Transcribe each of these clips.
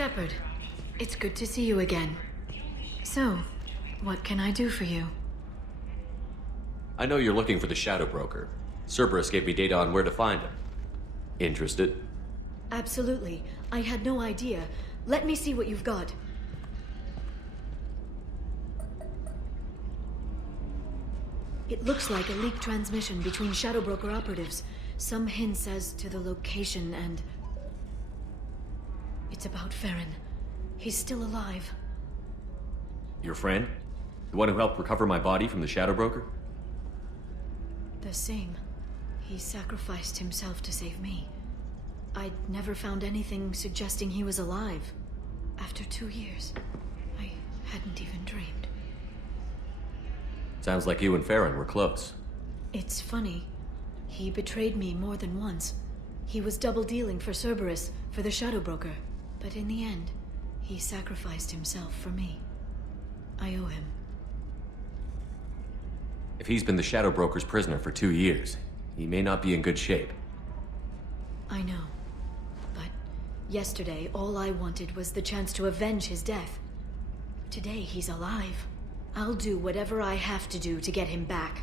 Shepard, it's good to see you again. So, what can I do for you? I know you're looking for the Shadow Broker. Cerberus gave me data on where to find him. Interested? Absolutely. I had no idea. Let me see what you've got. It looks like a leaked transmission between Shadow Broker operatives. Some hints as to the location and... It's about Farron. He's still alive. Your friend? The one who helped recover my body from the Shadow Broker? The same. He sacrificed himself to save me. I'd never found anything suggesting he was alive. After 2 years, I hadn't even dreamed. Sounds like you and Farron were close. It's funny. He betrayed me more than once. He was double-dealing for Cerberus, for the Shadow Broker. But in the end, he sacrificed himself for me. I owe him. If he's been the Shadow Broker's prisoner for 2 years, he may not be in good shape. I know. But yesterday, all I wanted was the chance to avenge his death. Today, he's alive. I'll do whatever I have to do to get him back.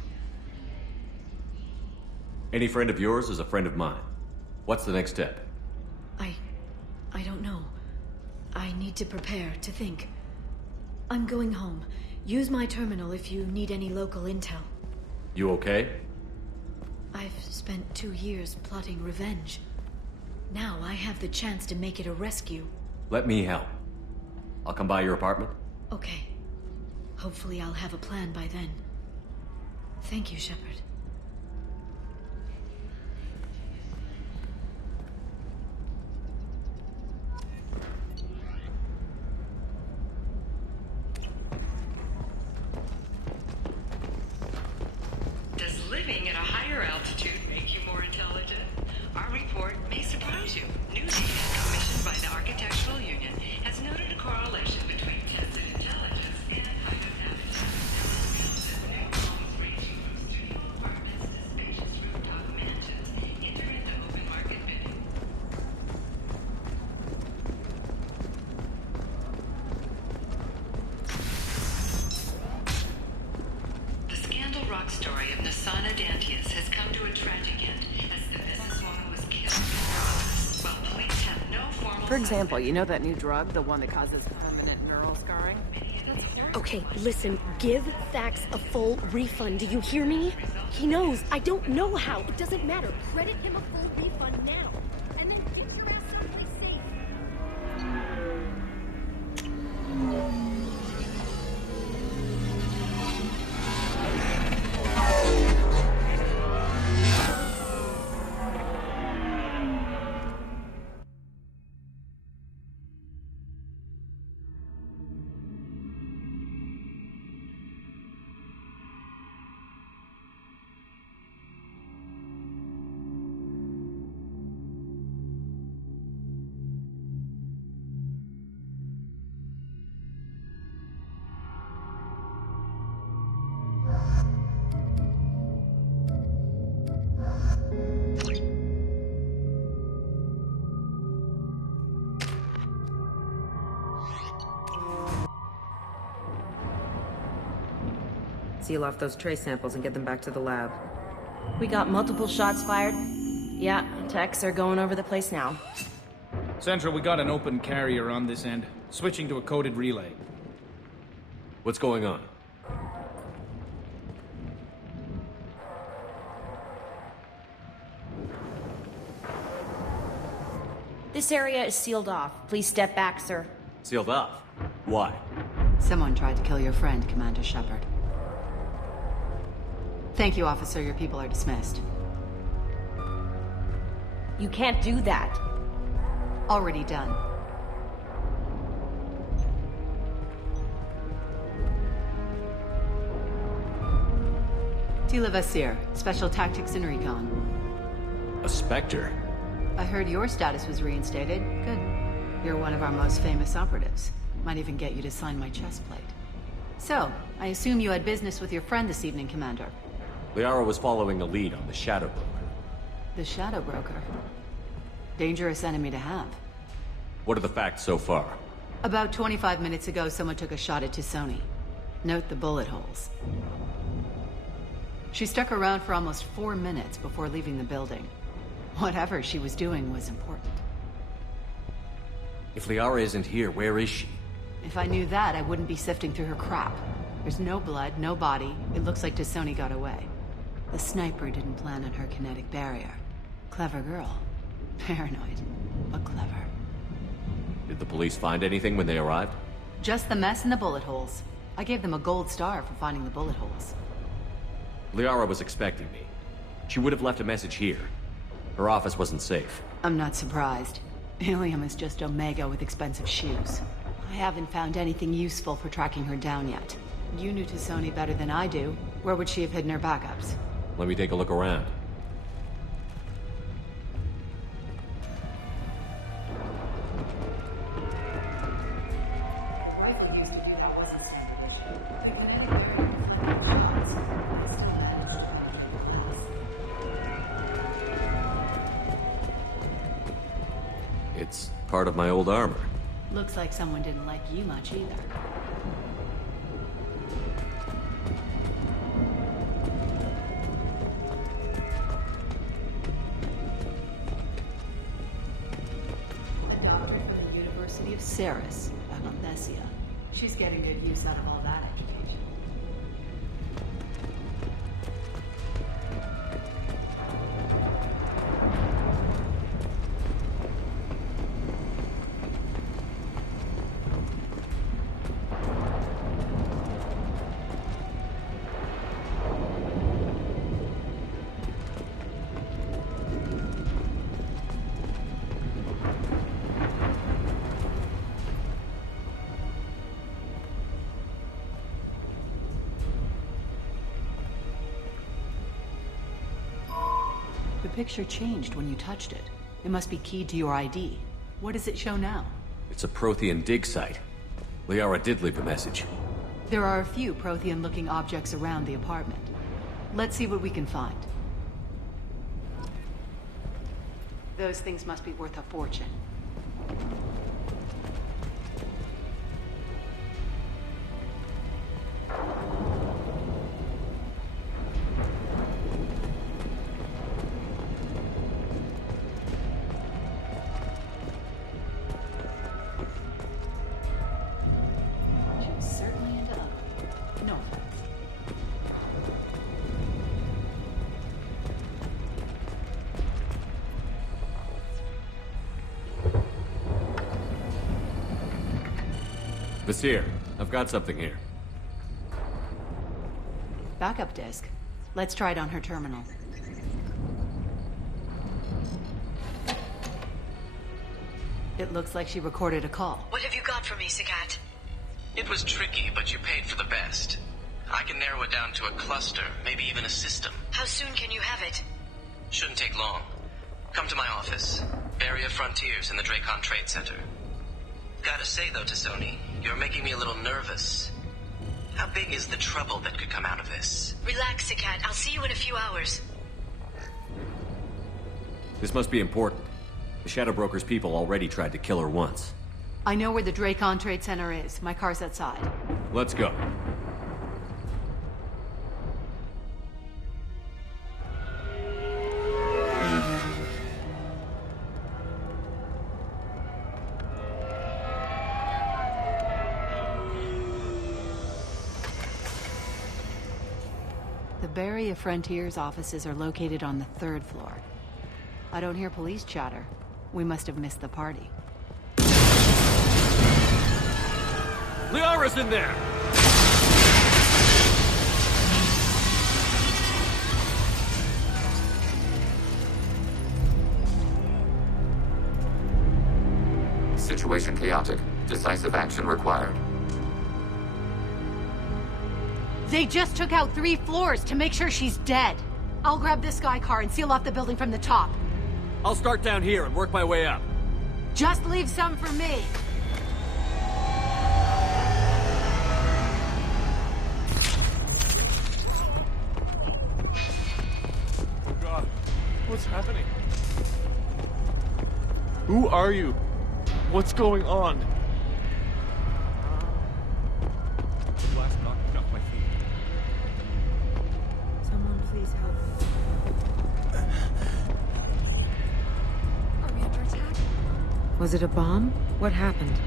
Any friend of yours is a friend of mine. What's the next step? I don't know. I need to prepare, to think. I'm going home. Use my terminal if you need any local intel. You okay? I've spent 2 years plotting revenge. Now I have the chance to make it a rescue. Let me help. I'll come by your apartment. Okay. Hopefully I'll have a plan by then. Thank you, Shepard. Does living at a higher altitude make you more intelligent? Our report may surprise you. New data commissioned by the Architectural Union has noted a correlation between tested intelligence and higher habitat. Homes ranging from studio apartments to spacious rooftop mansions enter into open market bidding. The scandal rock story of Nasana Dantius has come to a tragic end as the businesswoman was killed in process. While police have no formal... For example, you know that new drug, the one that causes permanent neural scarring? Okay, listen, give Thax a full refund, do you hear me? He knows, I don't know how, it doesn't matter. Credit him a full refund now. And then get your ass someplace safe. Seal off those trace samples and get them back to the lab. We got multiple shots fired. Yeah, techs are going over the place now. Central, we got an open carrier on this end. Switching to a coded relay. What's going on? This area is sealed off. Please step back, sir. Sealed off? Why? Someone tried to kill your friend, Commander Shepard. Thank you, officer. Your people are dismissed. You can't do that. Already done. Tila Vasir, Special Tactics and Recon. A Spectre? I heard your status was reinstated. Good. You're one of our most famous operatives. Might even get you to sign my chest plate. So, I assume you had business with your friend this evening, Commander. Liara was following a lead on the Shadow Broker. The Shadow Broker. Dangerous enemy to have. What are the facts so far? About 25 minutes ago, someone took a shot at T'Soni. Note the bullet holes. She stuck around for almost 4 minutes before leaving the building. Whatever she was doing was important. If Liara isn't here, where is she? If I knew that, I wouldn't be sifting through her crap. There's no blood, no body. It looks like T'Soni got away. The sniper didn't plan on her kinetic barrier. Clever girl. Paranoid, but clever. Did the police find anything when they arrived? Just the mess and the bullet holes. I gave them a gold star for finding the bullet holes. Liara was expecting me. She would have left a message here. Her office wasn't safe. I'm not surprised. Illium is just Omega with expensive shoes. I haven't found anything useful for tracking her down yet. You knew T'Soni better than I do. Where would she have hidden her backups? Let me take a look around. It's part of my old armor. Looks like someone didn't like you much either. A doctor from the University of Ceres, back on Dossier. She's getting good use out of all that education. The picture changed when you touched it. It must be keyed to your ID. What does it show now? It's a Prothean dig site. Liara did leave a message. There are a few Prothean-looking objects around the apartment. Let's see what we can find. Those things must be worth a fortune. Dossier, I've got something here. Backup disk. Let's try it on her terminal. It looks like she recorded a call. What have you got for me, Sagat? It was tricky, but you paid for the best. I can narrow it down to a cluster, maybe even a system. How soon can you have it? Shouldn't take long. Come to my office. Area Frontiers in the Dracon Trade Center. Gotta say though, T'Soni, you're making me a little nervous. How big is the trouble that could come out of this? Relax, Sagat. I'll see you in a few hours. This must be important. The Shadow Broker's people already tried to kill her once. I know where the Dracon Trade Center is. My car's outside. Let's go. The Area Frontiers offices are located on the 3rd floor. I don't hear police chatter. We must have missed the party. Liara's in there! Situation chaotic. Decisive action required. They just took out 3 floors to make sure she's dead. I'll grab this sky car and seal off the building from the top. I'll start down here and work my way up. Just leave some for me. Oh God, what's happening? Who are you? What's going on? The blast knocked me off my feet. Someone please help me. Are we under attack? Was it a bomb? What happened?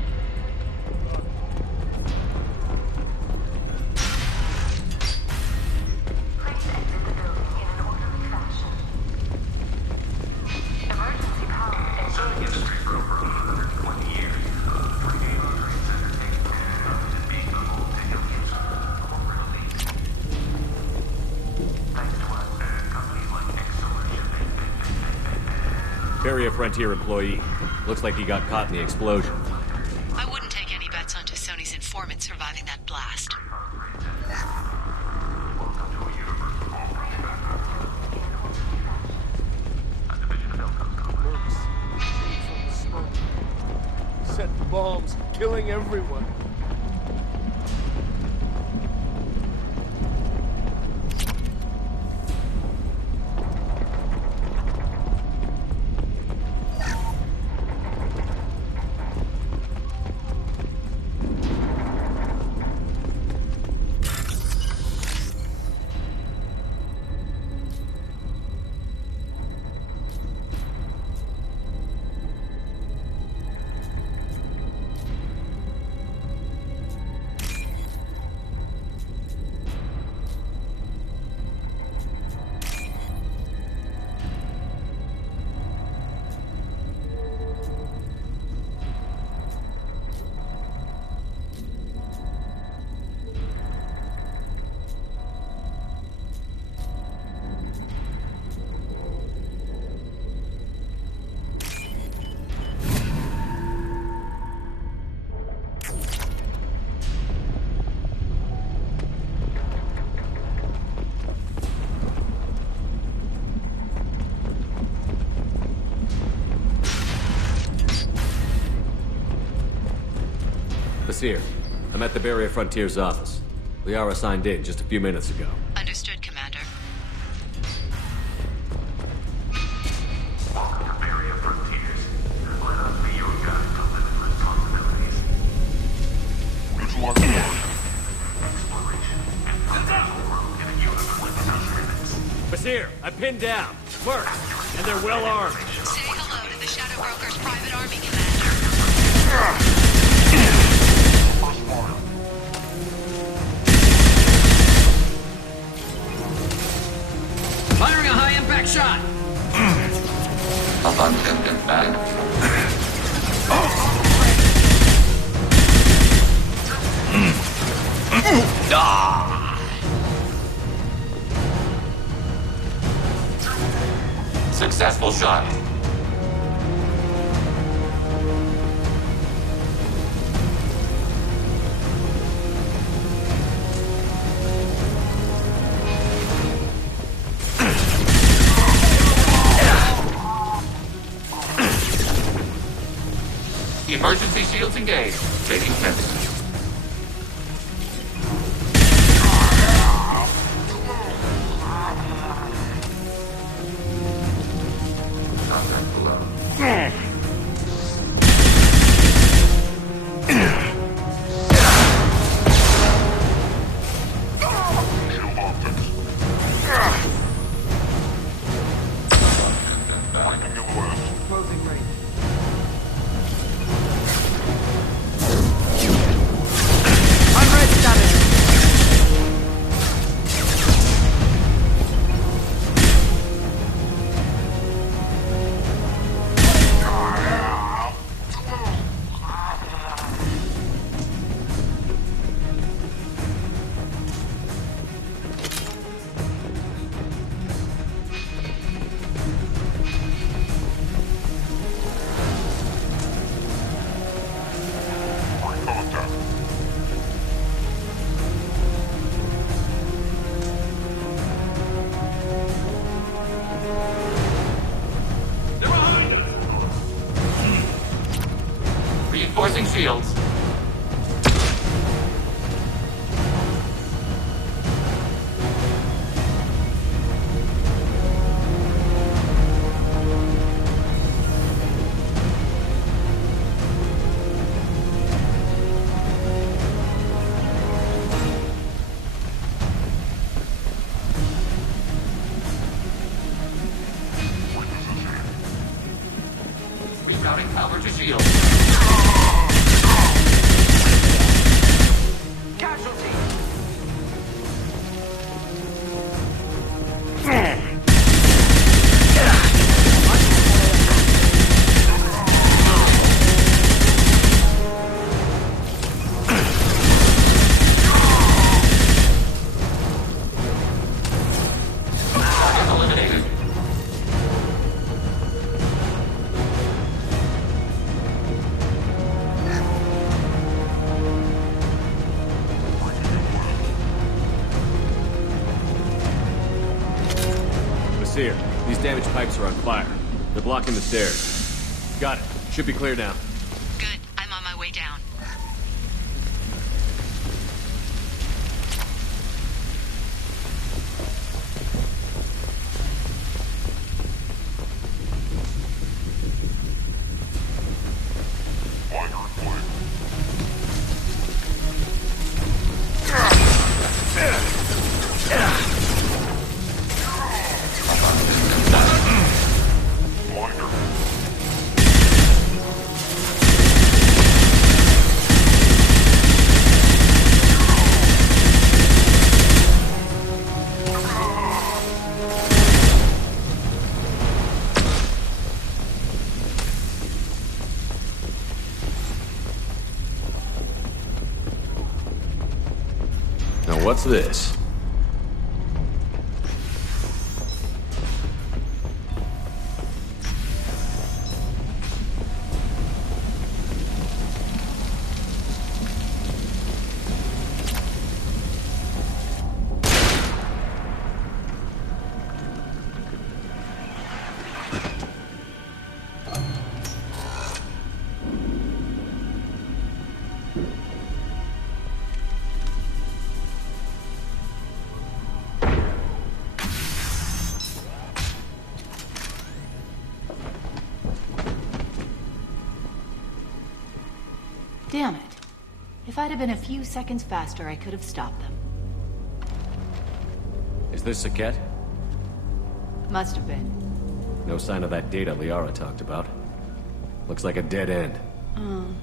Barrier Frontier employee. Looks like he got caught in the explosion. I wouldn't take any bets on Sony's informant surviving that blast. Set bombs, killing everyone. Dossier, I'm at the Barrier Frontier's office. Liara signed in just a few minutes ago. Understood, Commander. Welcome to Barrier Frontiers. Let us be your guide to limited responsibilities. Exploration and financial growth in a universe without limits. Dossier, I pinned down. Mercs, and they're well armed. Say hello to the Shadow Broker's private army, Commander. Firing a high-impact shot! Abundant bag. Successful shot. Emergency shields engaged. Taking fence. Contact below. Closing range. here. These damaged pipes are on fire. They're blocking the stairs. Got it. Should be clear now. Good. I'm on my way down. What's this? Damn it. If I'd have been a few seconds faster, I could have stopped them. Is this Saket? Must have been. No sign of that data Liara talked about. Looks like a dead end.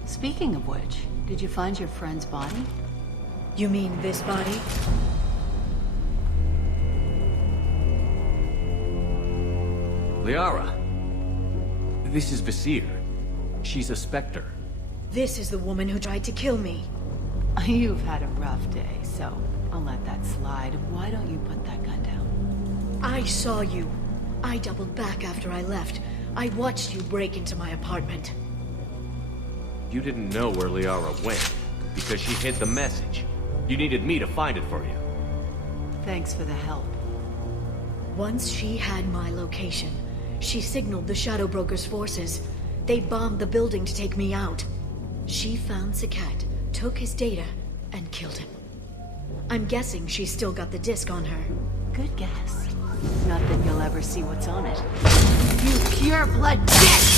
Speaking of which, did you find your friend's body? You mean this body? Liara! This is Visir. She's a Spectre. This is the woman who tried to kill me. You've had a rough day, so I'll let that slide. Why don't you put that gun down? I saw you. I doubled back after I left. I watched you break into my apartment. You didn't know where Liara went, because she hid the message. You needed me to find it for you. Thanks for the help. Once she had my location, she signaled the Shadow Broker's forces. They bombed the building to take me out. She found Saket, took his data, and killed him. I'm guessing she's still got the disc on her. Good guess. Not that you'll ever see what's on it. You pure blood bitch!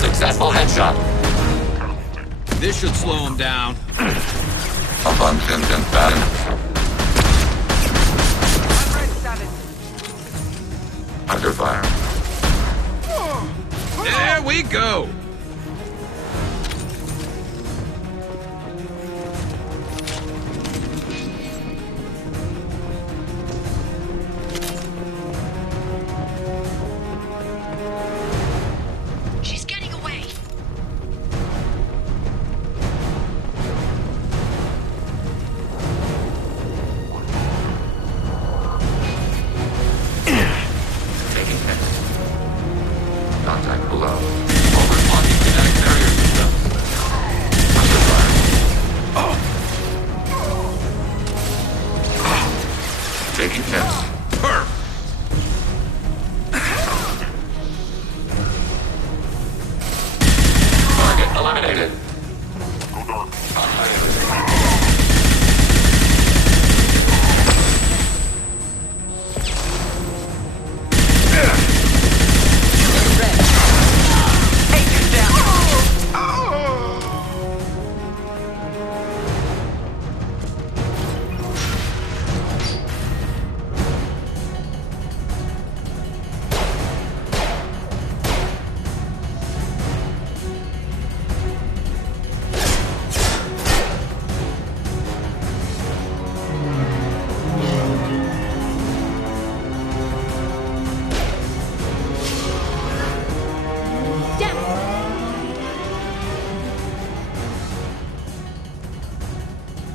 Successful headshot. This should slow him down. Abundant and balanced. Under fire. There we go. Contact below. Over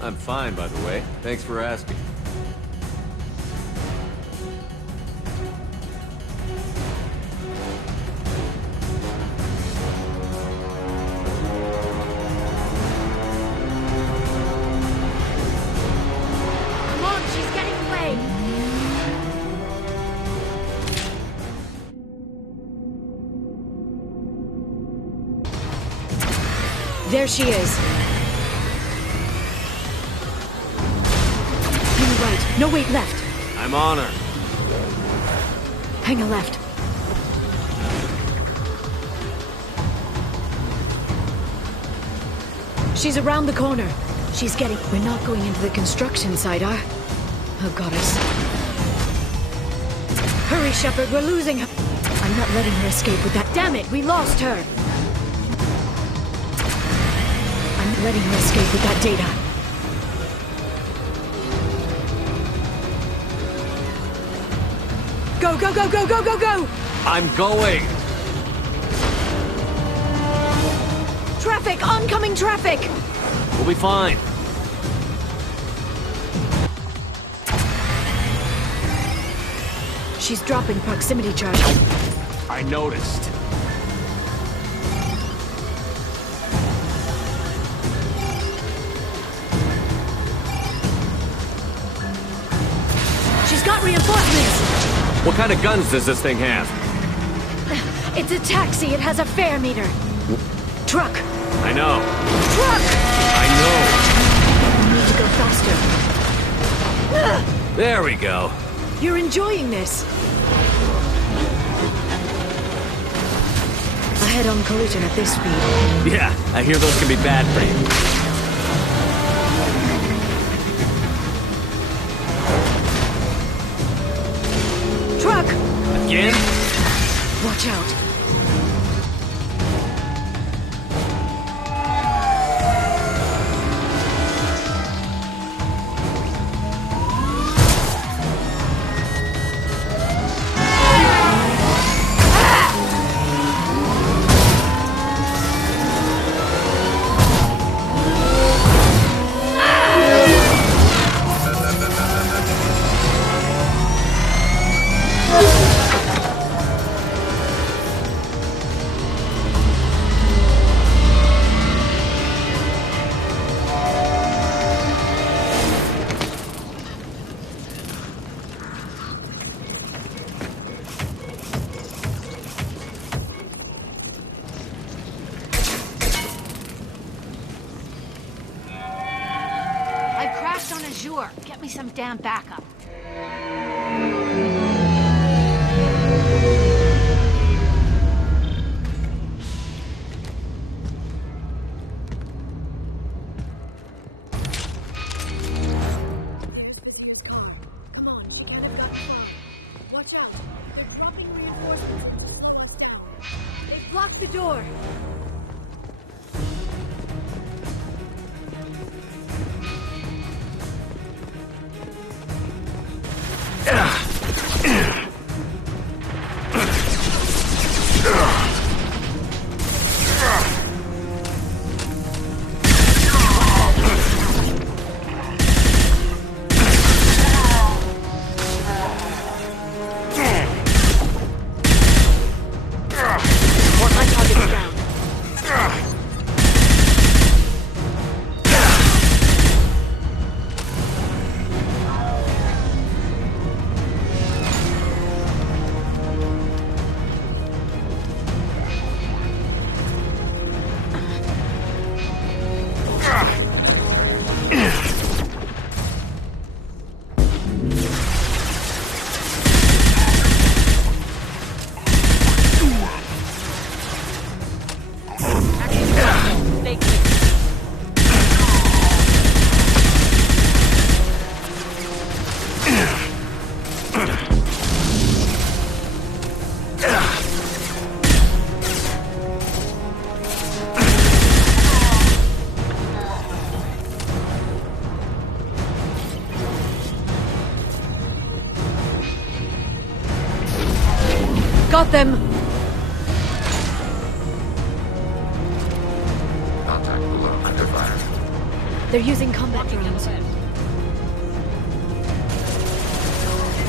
I'm fine, by the way. Thanks for asking. Come on, she's getting away! There she is. Hang a right. No, wait, left. I'm on her. Hang a left. She's around the corner. She's getting... We're not going into the construction site, are... Oh, goddess. Hurry, Shepard, we're losing her. I'm not letting her escape with that. Damn it, we lost her. I'm letting her escape with that data. Go, go, go, go, go, go, go! I'm going! Traffic! Oncoming traffic! We'll be fine. She's dropping proximity charge. I noticed. She's got reinforcements! What kind of guns does this thing have? It's a taxi. It has a fare meter. Truck. I know. Truck! I know. We need to go faster. There we go. You're enjoying this. A head-on collision at this speed. Yeah, I hear those can be bad for you. Truck! Again? Watch out. Get me some damn backup. Come on, she can't have gotten far. Watch out. They're dropping reinforcements. They've blocked the door. Got them! Contact below. Under fire. They're using combat drones.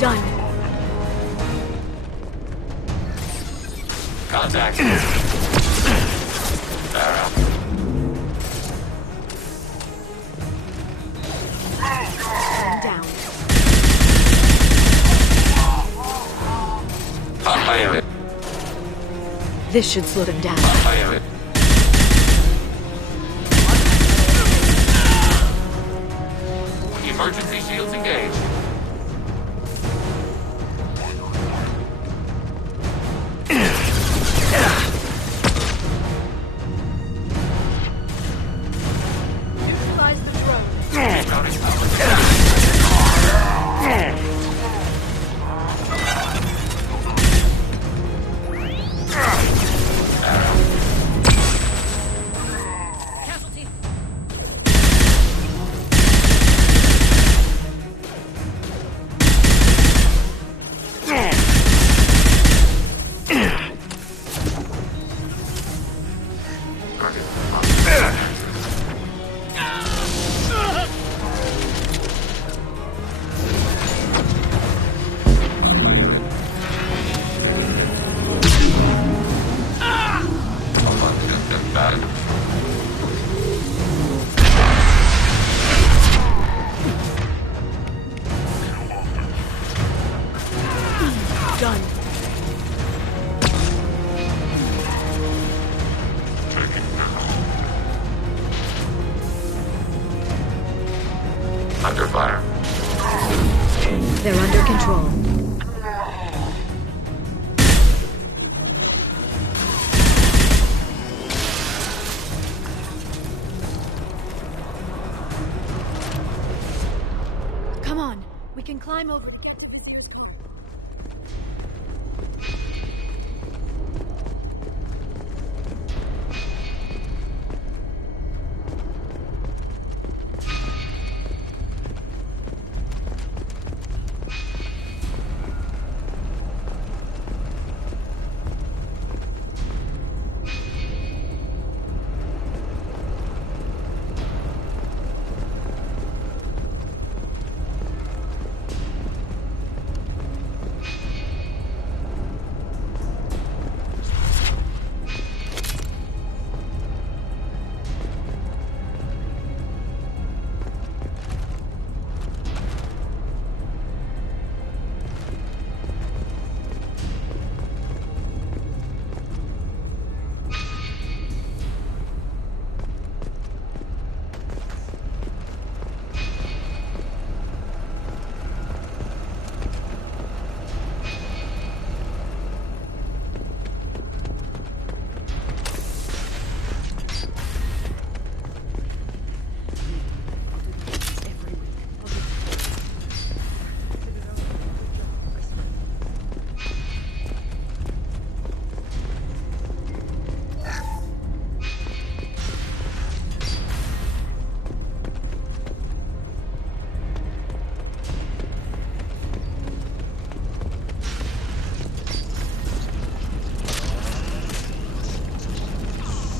Done. Contact. Arrow. Down. Fire it. This should slow them down. Fire it. Emergency shields engaged. Neutralize the drone. Casualty. Done. Under fire. They're under control. Come on, we can climb over.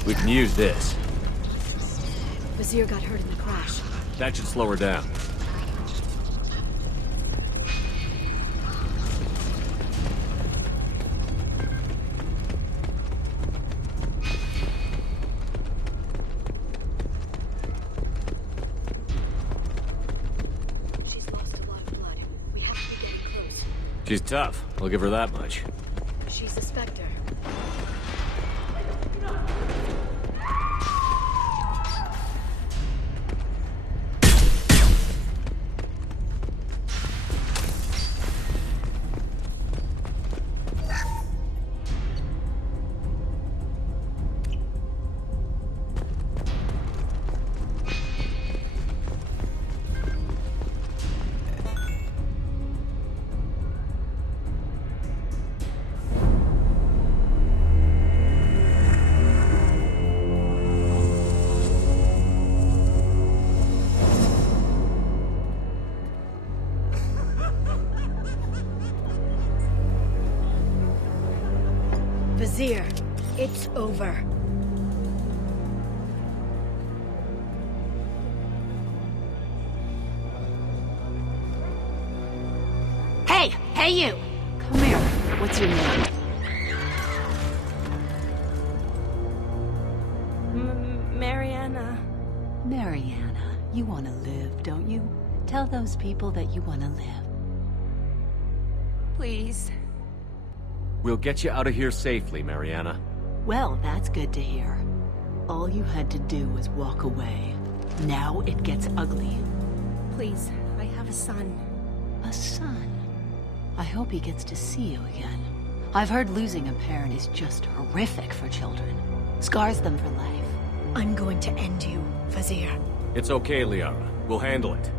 We can use this. Vizier got hurt in the crash. That should slow her down. She's lost a lot of blood. We have to be getting close. She's tough. I'll give her that much. She's a Spectre. Vizier, it's over. Hey, you! Come here. What's your name? Mariana. Mariana. You want to live, don't you? Tell those people that you want to live. Please. We'll get you out of here safely, Mariana. Well, that's good to hear. All you had to do was walk away. Now it gets ugly. Please, I have a son. A son? I hope he gets to see you again. I've heard losing a parent is just horrific for children. Scars them for life. I'm going to end you, Vizier. It's okay, Liara. We'll handle it.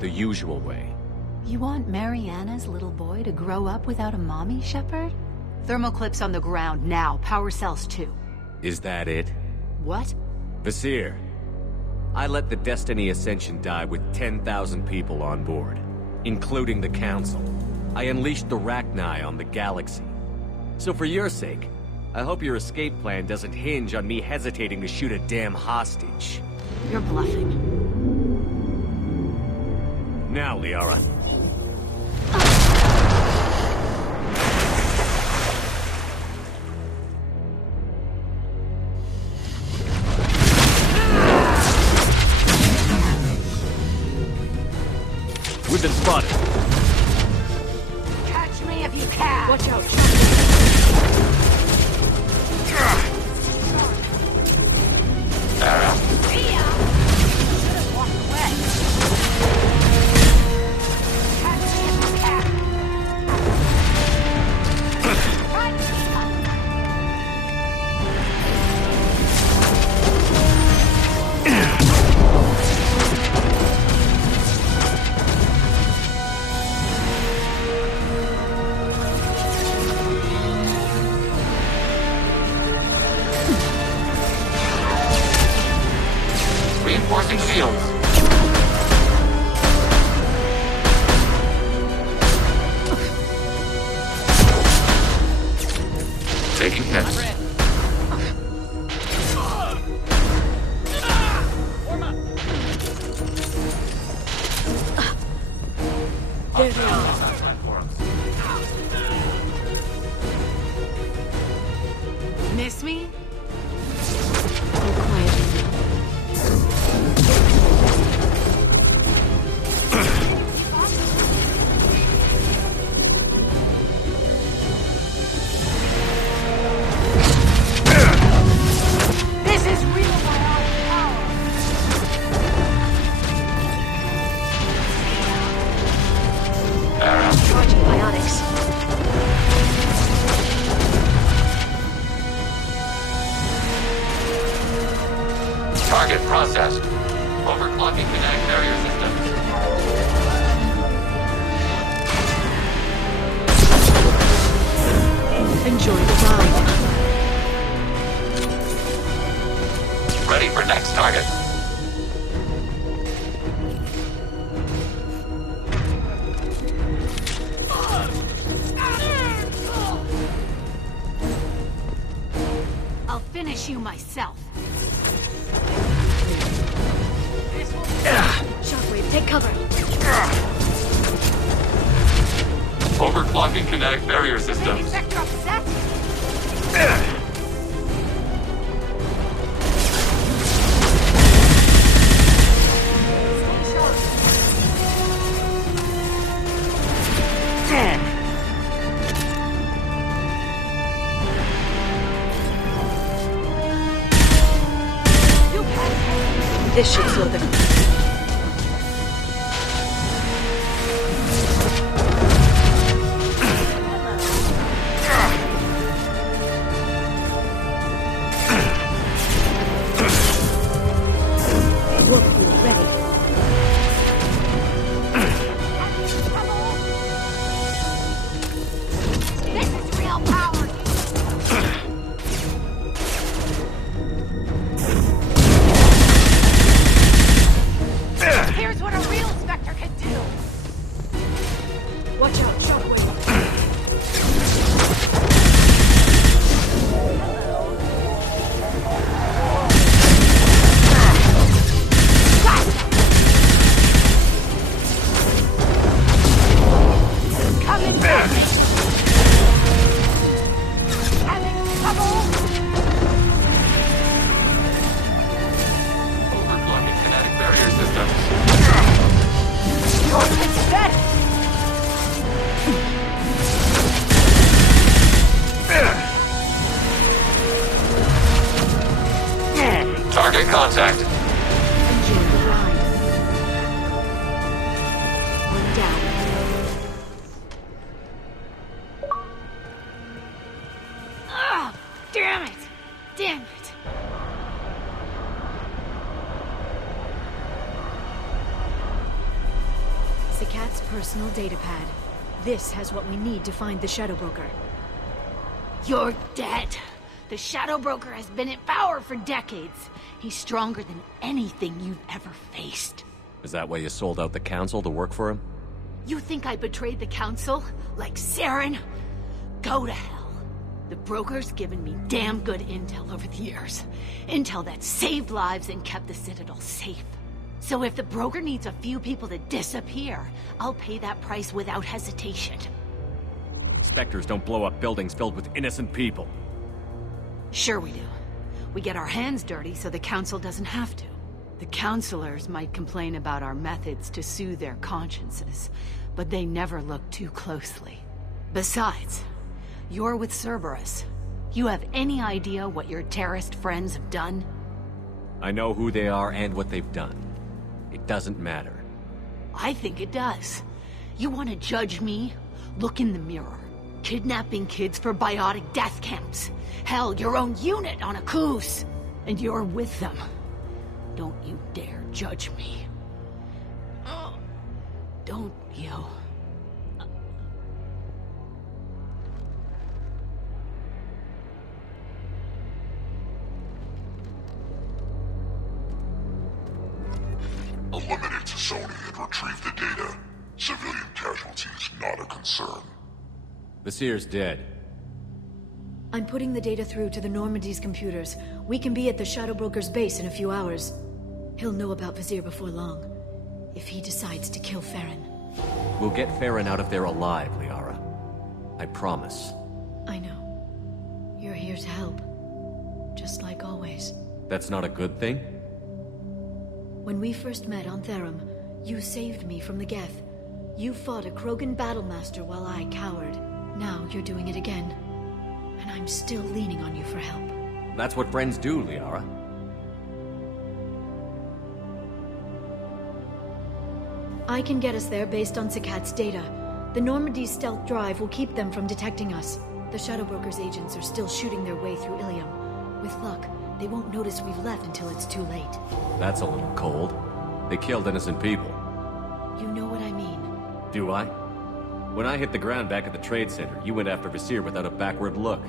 The usual way. You want Mariana's little boy to grow up without a mommy, Shepard? Thermal clips on the ground now. Power cells too. Is that it? What? Vizier. I let the Destiny Ascension die with 10,000 people on board, including the Council. I unleashed the Rachni on the galaxy. So for your sake, I hope your escape plan doesn't hinge on me hesitating to shoot a damn hostage. You're bluffing. Now, Liara. We've been spotted. Catch me if you can! Watch out! Reinforcing shields. Taking hits. There they are. Miss me? Go quietly. This is real bionic power! Charging biotics. Target processed. Overclocking kinetic barrier systems. Enjoy the ride. Ready for next target. I'll finish you myself. Shockwave, take cover. Overclocking kinetic barrier systems. Sector upset? This should slow them. contact. Enjoy the ride. One down. Ah! Damn it! Damn it! Sicat's personal data pad. This has what we need to find the Shadow Broker. You're dead. The Shadow Broker has been in power for decades. He's stronger than anything you've ever faced. Is that why you sold out the Council to work for him? You think I betrayed the Council? Like Saren? Go to hell. The Broker's given me damn good intel over the years. Intel that saved lives and kept the Citadel safe. So if the Broker needs a few people to disappear, I'll pay that price without hesitation. Spectres don't blow up buildings filled with innocent people. Sure we do. We get our hands dirty so the Council doesn't have to. The Councilors might complain about our methods to soothe their consciences, but they never look too closely. Besides, you're with Cerberus. You have any idea what your terrorist friends have done? I know who they are and what they've done. It doesn't matter. I think it does. You want to judge me? Look in the mirror. Kidnapping kids for biotic death camps. Hell, your own unit on a cruise. And you're with them. Don't you dare judge me. Don't you? Eliminate Sony and retrieve the data. Civilian casualties not a concern. Vasir's dead. I'm putting the data through to the Normandy's computers. We can be at the Shadow Broker's base in a few hours. He'll know about Vasir before long. If he decides to kill Farron. We'll get Farron out of there alive, Liara. I promise. I know. You're here to help. Just like always. That's not a good thing? When we first met on Therum, you saved me from the Geth. You fought a Krogan battlemaster while I cowered. Now you're doing it again. And I'm still leaning on you for help. That's what friends do, Liara. I can get us there based on Sicat's data. The Normandy's stealth drive will keep them from detecting us. The Shadow Broker's agents are still shooting their way through Illium. With luck, they won't notice we've left until it's too late. That's a little cold. They killed innocent people. You know what I mean. Do I? When I hit the ground back at the trade center, you went after Vasir without a backward look.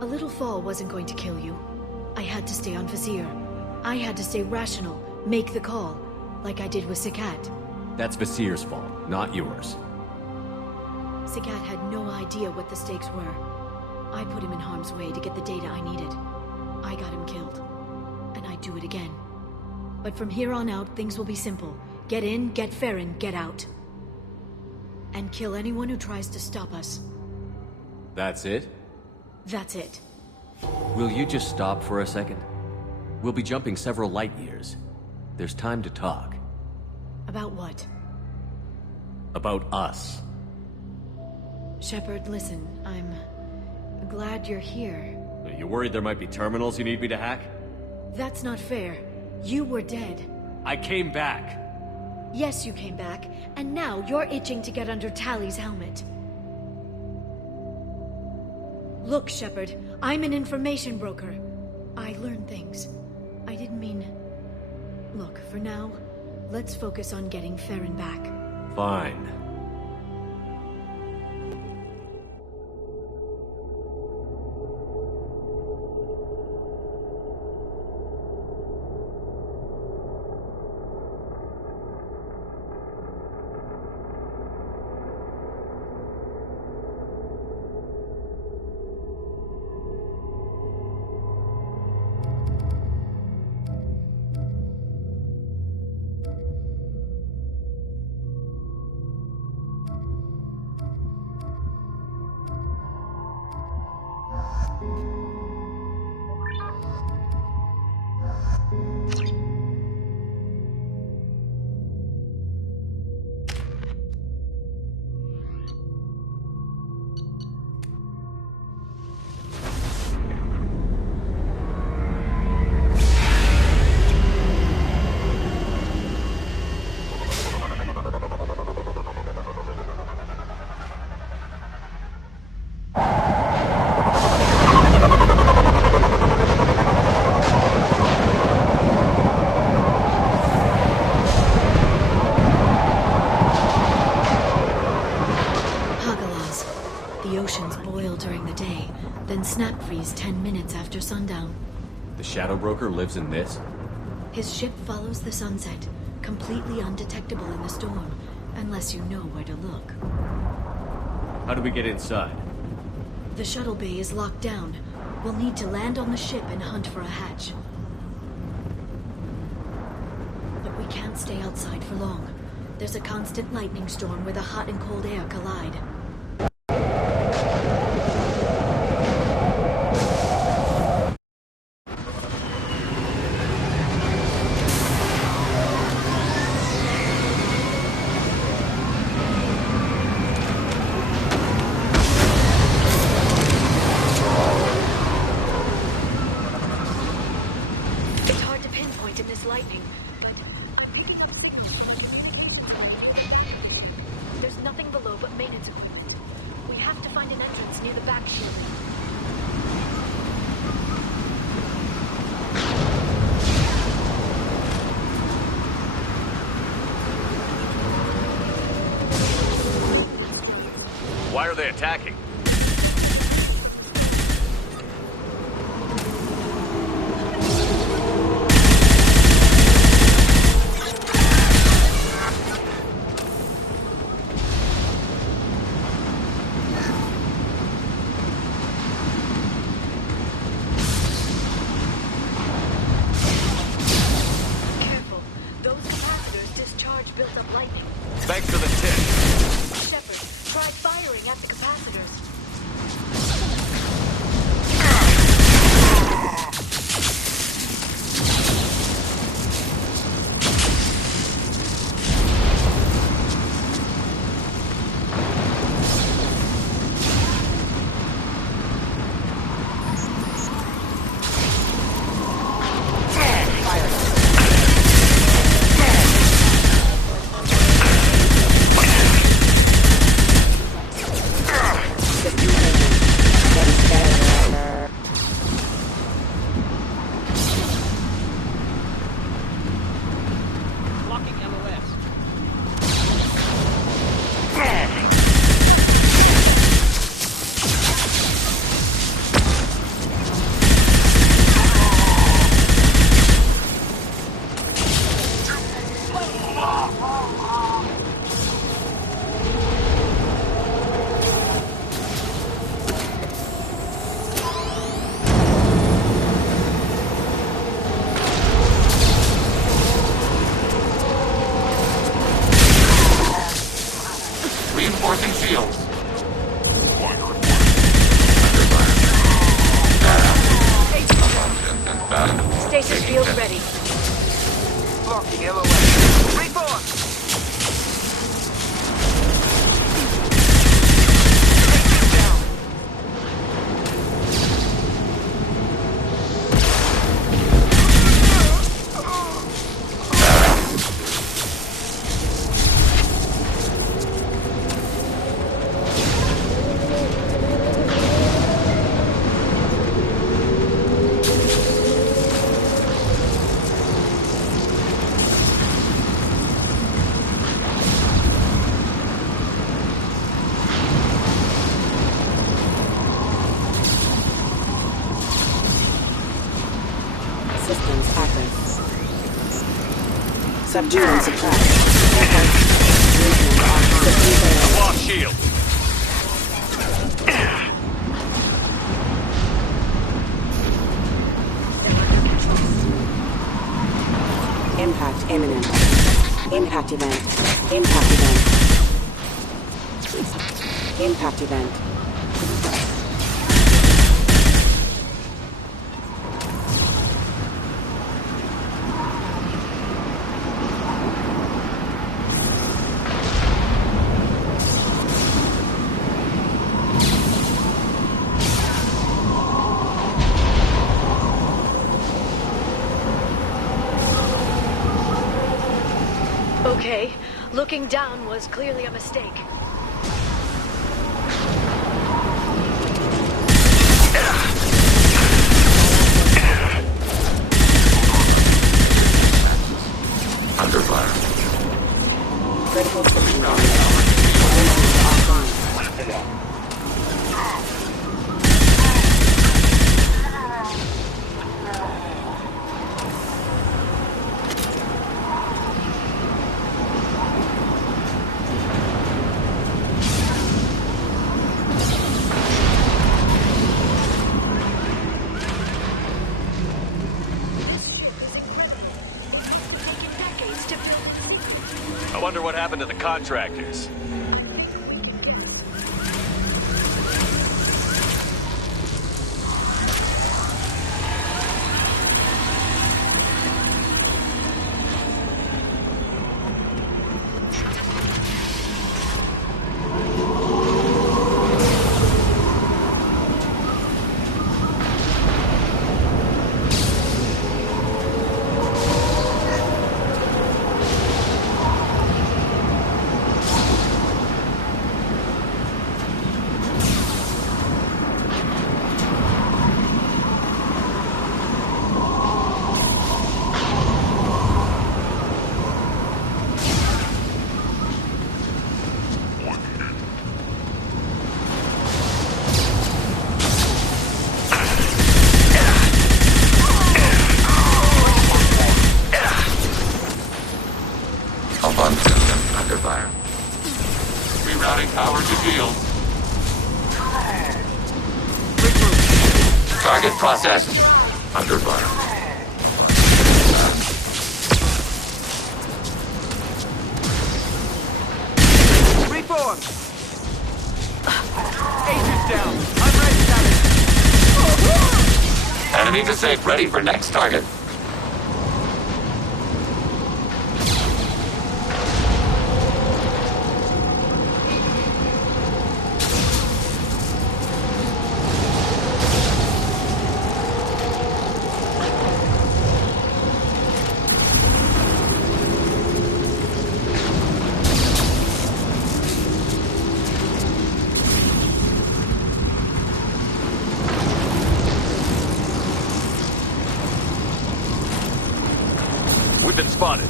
A little fall wasn't going to kill you. I had to stay on Vasir. I had to stay rational, make the call, like I did with Sicat. That's Vasir's fault, not yours. Sicat had no idea what the stakes were. I put him in harm's way to get the data I needed. I got him killed. And I'd do it again. But from here on out, things will be simple. Get in, get Farron, get out. And kill anyone who tries to stop us. That's it? That's it. Will you just stop for a second? We'll be jumping several light years. There's time to talk. About what? About us. Shepard, listen, I'm glad you're here. Are you worried there might be terminals you need me to hack? That's not fair. You were dead. I came back. Yes, you came back, and now you're itching to get under Tali's helmet. Look, Shepard, I'm an information broker. I learn things. I didn't mean... Look, for now, let's focus on getting Farron back. Fine. during the day, then snap freeze 10 minutes after sundown. The Shadow Broker lives in this? His ship follows the sunset, completely undetectable in the storm, unless you know where to look. How do we get inside? The shuttle bay is locked down. We'll need to land on the ship and hunt for a hatch. But we can't stay outside for long. There's a constant lightning storm where the hot and cold air collide. Why are they attacking? Careful. Those capacitors discharge built-up lightning. Thanks for the tip. Shepard, try firing at the capacitors. Stasis field ready. Blocking LOS. Reform! Subdue and suppress. Lost shield. Impact imminent. Impact event. Impact event. Impact event. Okay, looking down was clearly a mistake. Under fire. Critical system wonder what happened to the contractors. Target processed. Under fire. Reform! Agent down. I'm ready, Tali. Enemy to safe, ready for next target. We've been spotted.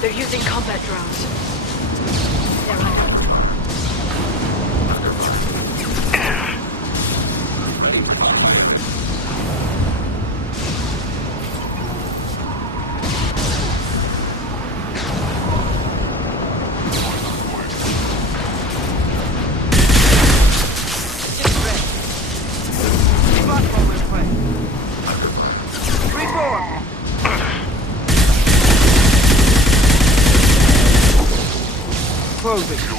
They're using combat drones. They're on it. Closing.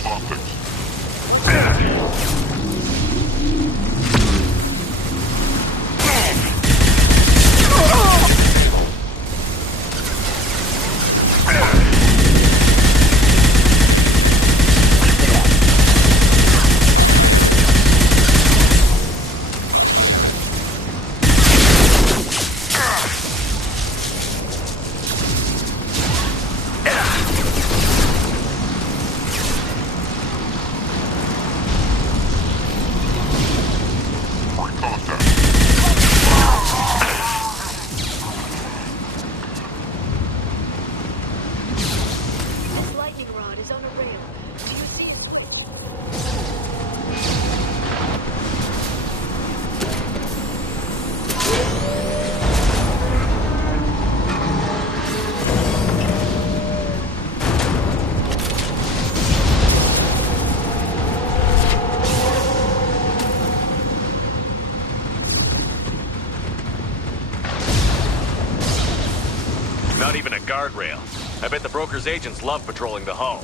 guardrail. I bet the broker's agents love patrolling the hull.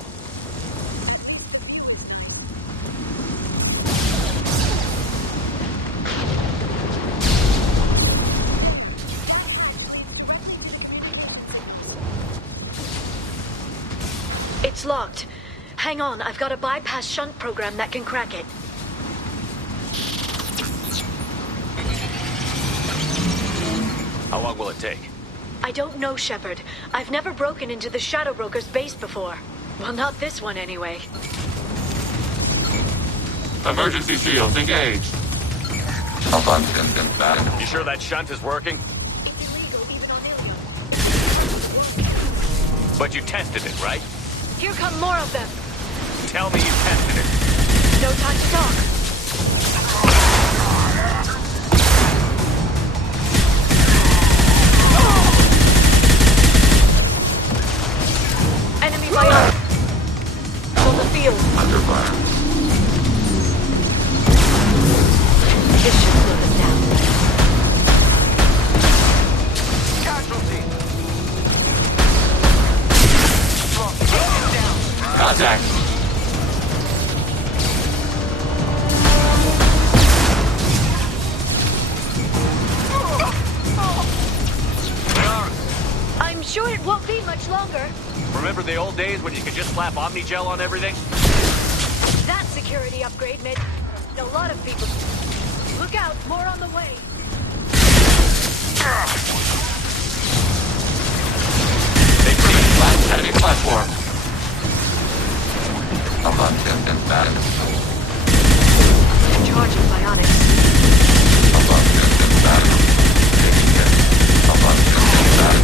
It's locked. Hang on, I've got a bypass shunt program that can crack it. How long will it take? I don't know, Shepard. I've never broken into the Shadow Broker's base before. Well, not this one anyway. Emergency shields engaged. You sure that shunt is working? It's illegal even on Illium. But you tested it, right? Here come more of them. Tell me you tested it. No time to talk. Enemy fire. On the field. Under fire. This should slow them down. Casualty. Contact. I'm sure it won't be much longer. Remember the old days when you could just slap Omnigel on everything? That security upgrade made a lot of people. Look out, more on the way. They see enemy platform. Abundant and bad. Charging bionics. Abundant and bad. Taking hit. Abundant and bad.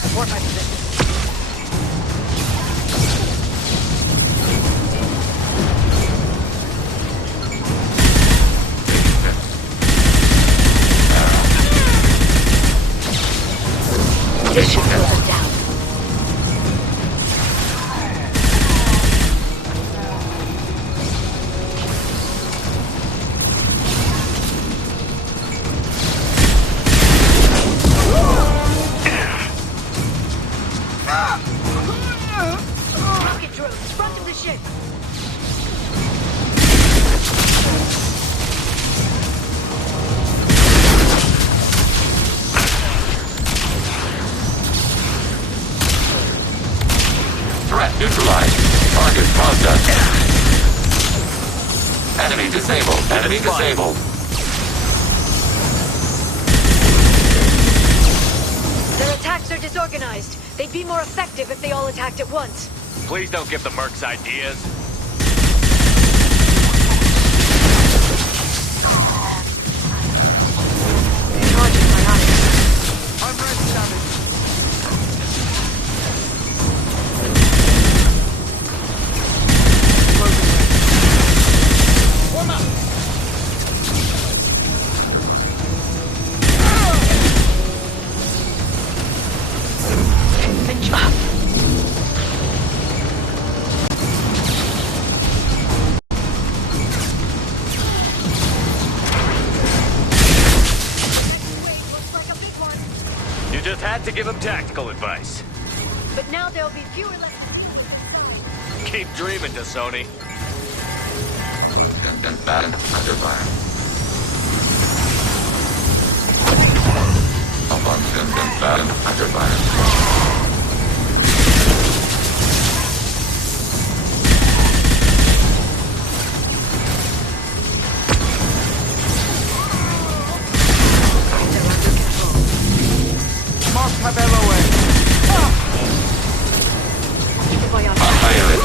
Support my position. This should slow them down. Rocket drones, front of the ship. Threat neutralized. Target processed. Enemy disabled. Enemy disabled. Their attacks are disorganized. They'd be more effective if they all attacked at once. Please don't give the mercs ideas. Charging bionics. I'm ready, Savage. Warm up. Finish up. Looks like a big one. You just had to give him tactical advice. But now there'll be fewer left. Keep dreaming, Sony. And bad. Under fire. Abundant and bad. Under fire. Must have LOA. Pilot.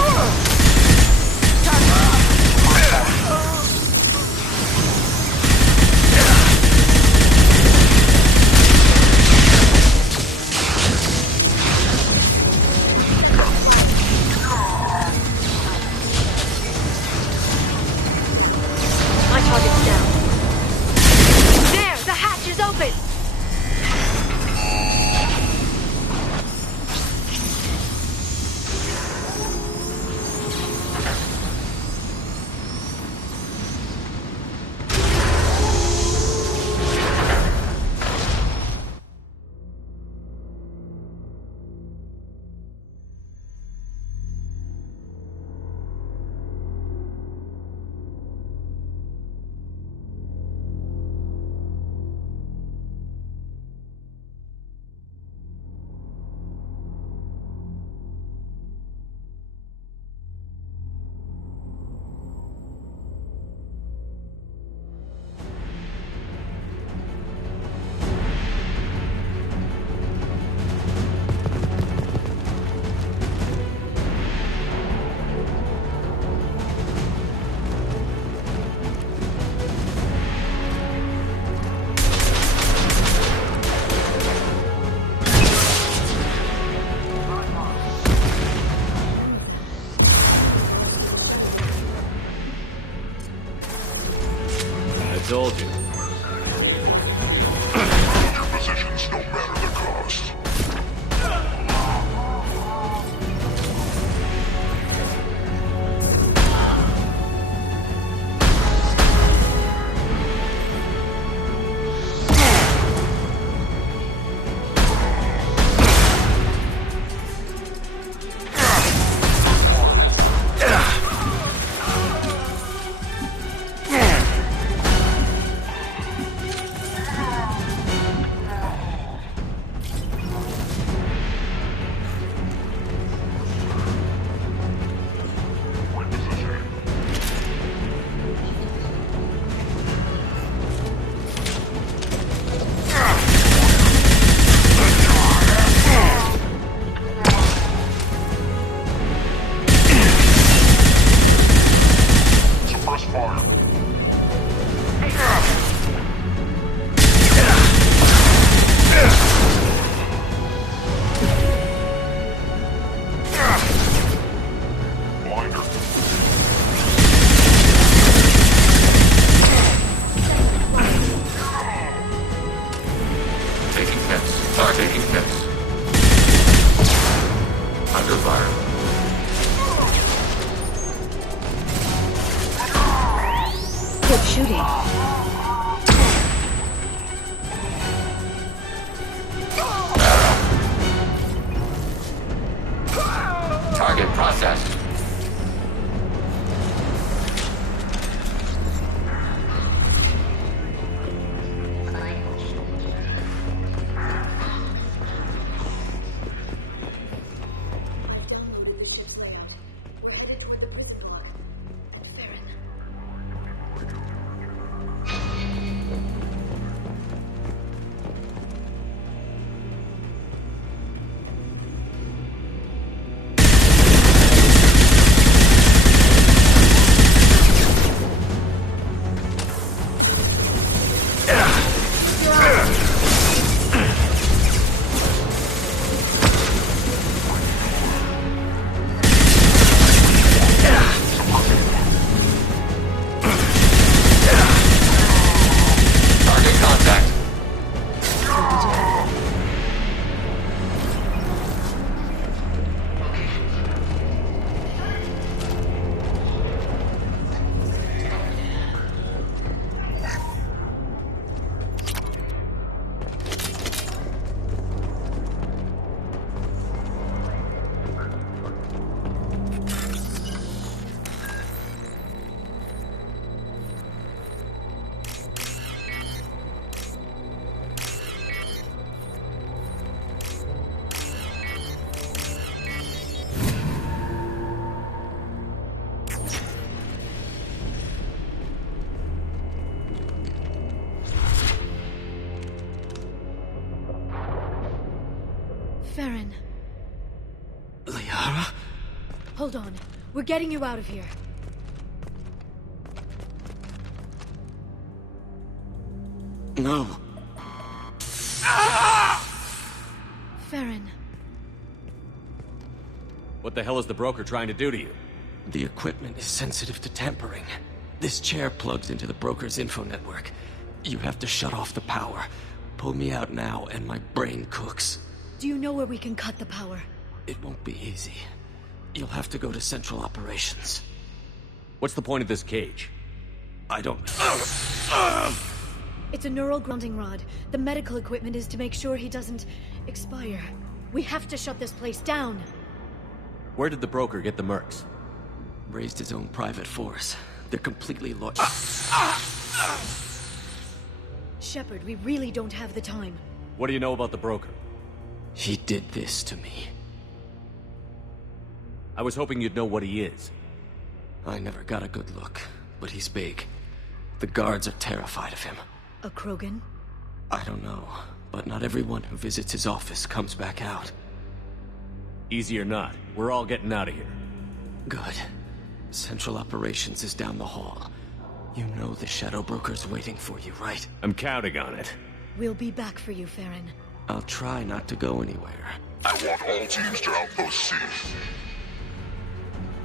told you. Hold your positions no matter the cost. Farron. Liara? Hold on. We're getting you out of here. No. Farron. What the hell is the broker trying to do to you? The equipment is sensitive to tampering. This chair plugs into the broker's info network. You have to shut off the power. Pull me out now and my brain cooks. Do you know where we can cut the power? It won't be easy. You'll have to go to Central Operations. What's the point of this cage? I don't... It's a neural grounding rod. The medical equipment is to make sure he doesn't expire. We have to shut this place down. Where did the broker get the mercs? Raised his own private force. They're completely loyal. Shepard, we really don't have the time. What do you know about the broker? He did this to me. I was hoping you'd know what he is. I never got a good look, but he's big. The guards are terrified of him. A Krogan? I don't know, but not everyone who visits his office comes back out. Easy or not, we're all getting out of here. Good. Central Operations is down the hall. You know the Shadow Broker's waiting for you, right? I'm counting on it. We'll be back for you, Farron. I'll try not to go anywhere. I want all teams to Outpost C.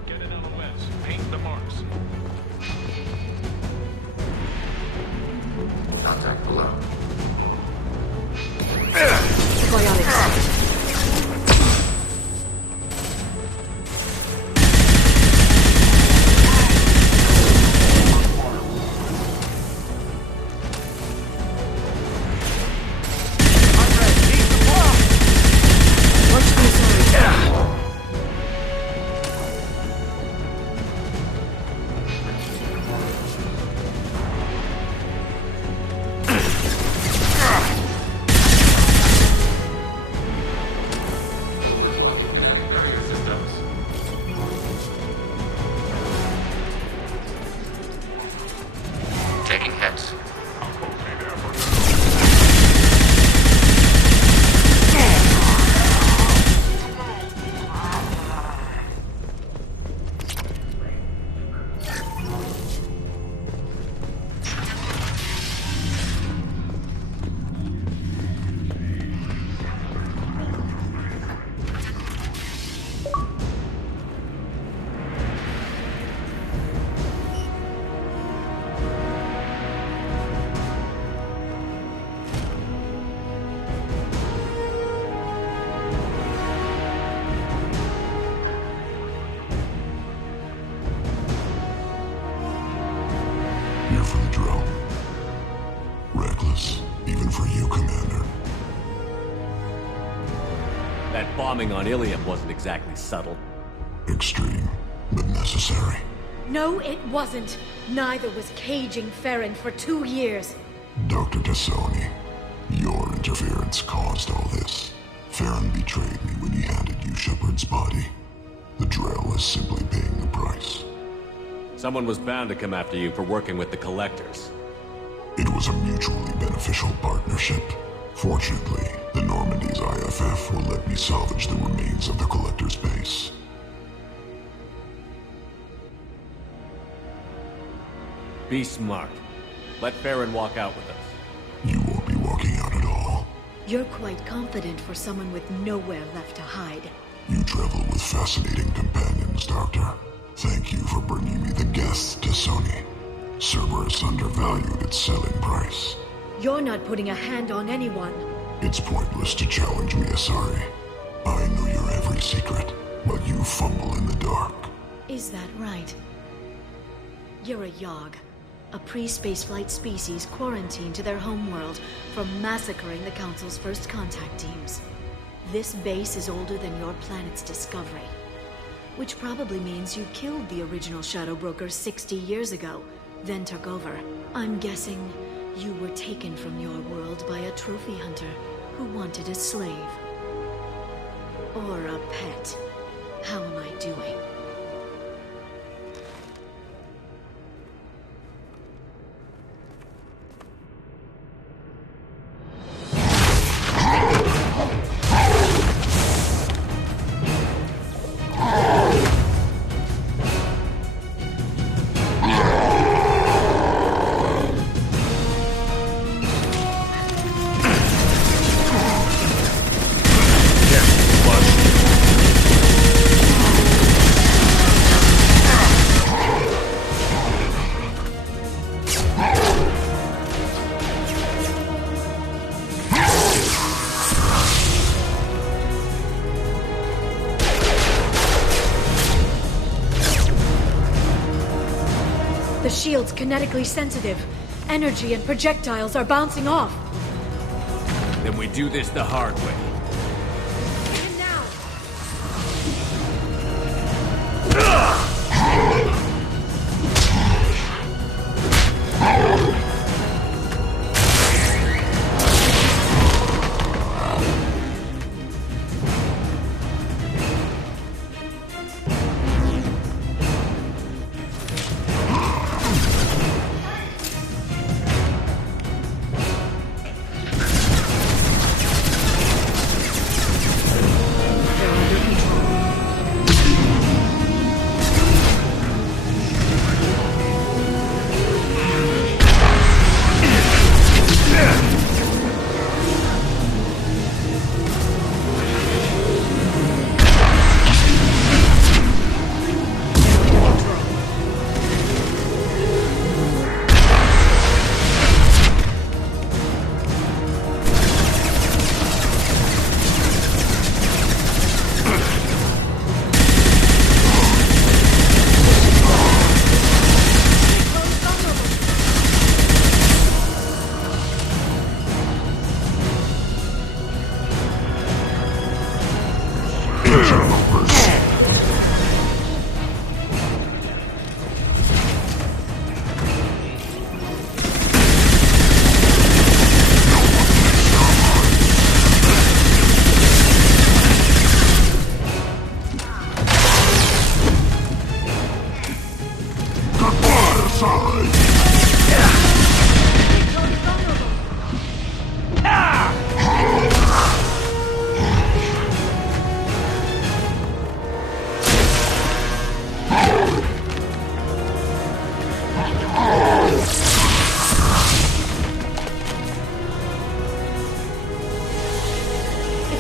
Get an LOS. Paint the marks. Contact below. Biotics. Taking hits. Here for the drill. Reckless, even for you, Commander. That bombing on Illium wasn't exactly subtle. Extreme, but necessary. No, it wasn't. Neither was caging Farron for 2 years. Dr. Tassoni, your interference caused all this. Farron betrayed me when he handed you Shepard's body. The drill is simply paying the price. Someone was bound to come after you for working with the Collectors. It was a mutually beneficial partnership. Fortunately, the Normandy's IFF will let me salvage the remains of the Collector's base. Be smart. Let Farron walk out with us. You won't be walking out at all. You're quite confident for someone with nowhere left to hide. You travel with fascinating companions, Doctor. Thank you for bringing me the guests, Tassoni. Cerberus undervalued its selling price. You're not putting a hand on anyone. It's pointless to challenge me, Asari. I know your every secret, but you fumble in the dark. Is that right? You're a Yogg, a pre-spaceflight species quarantined to their homeworld from massacring the Council's first contact teams. This base is older than your planet's discovery. Which probably means you killed the original Shadow Brokers 60 years ago, then took over. I'm guessing you were taken from your world by a trophy hunter who wanted a slave. Or a pet. How am I doing? The shield's kinetically sensitive. Energy and projectiles are bouncing off. Then we do this the hard way. And now! If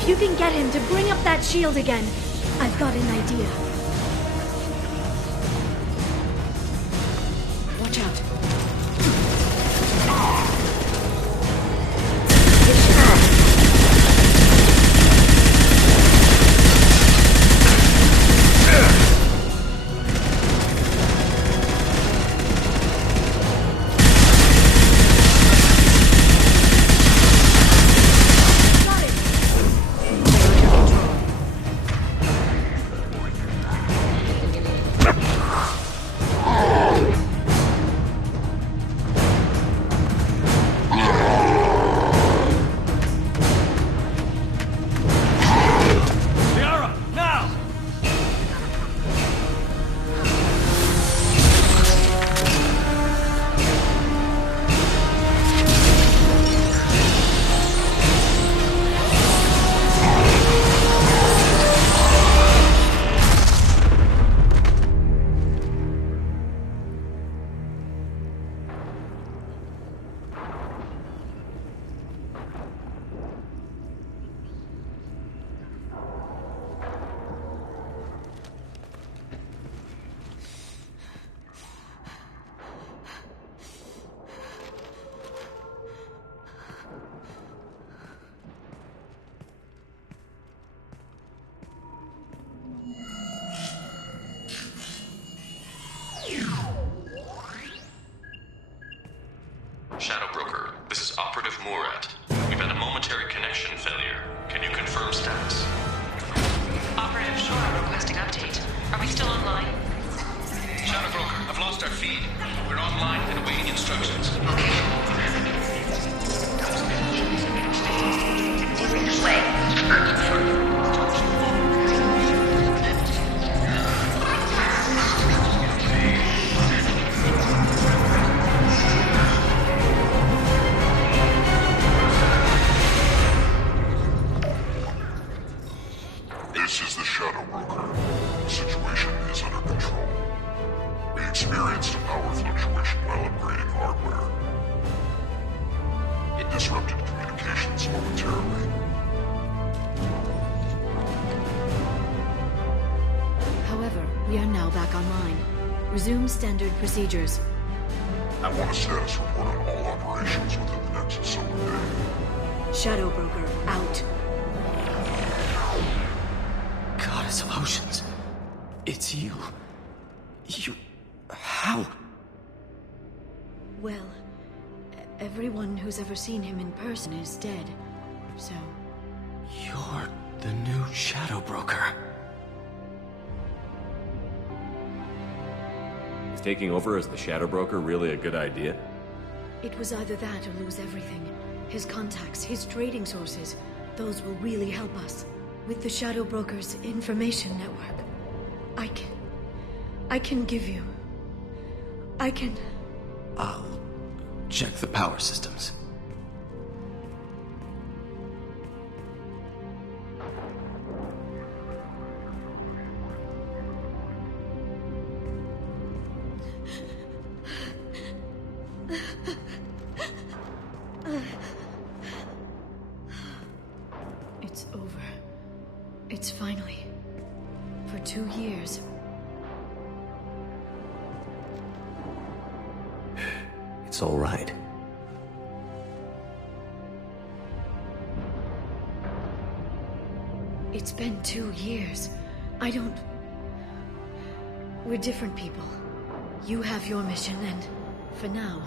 you can get him to bring up that shield again, I've got an idea. Watch out. Shadow Broker, this is Operative Murat. We've had a momentary connection failure. Can you confirm status? Operative Shore requesting update. Are we still online? Shadow Broker, I've lost our feed. We're online and awaiting instructions. This is the Shadow Broker. The situation is under control. We experienced a power fluctuation while upgrading hardware. It disrupted communications momentarily. However, we are now back online. Resume standard procedures. I want a status report on all operations within the next solar day. Shadow Broker, out. Goddess of Oceans. It's you. You... how? Well, everyone who's ever seen him in person is dead, so... You're the new Shadow Broker. Is taking over as the Shadow Broker really a good idea? It was either that or lose everything. His contacts, his trading sources, those will really help us. With the Shadow Broker's information network, I can give you... I'll check the power systems. It's over. It's finally... for 2 years. It's all right. It's been 2 years. I don't... We're different people. You have your mission, and for now,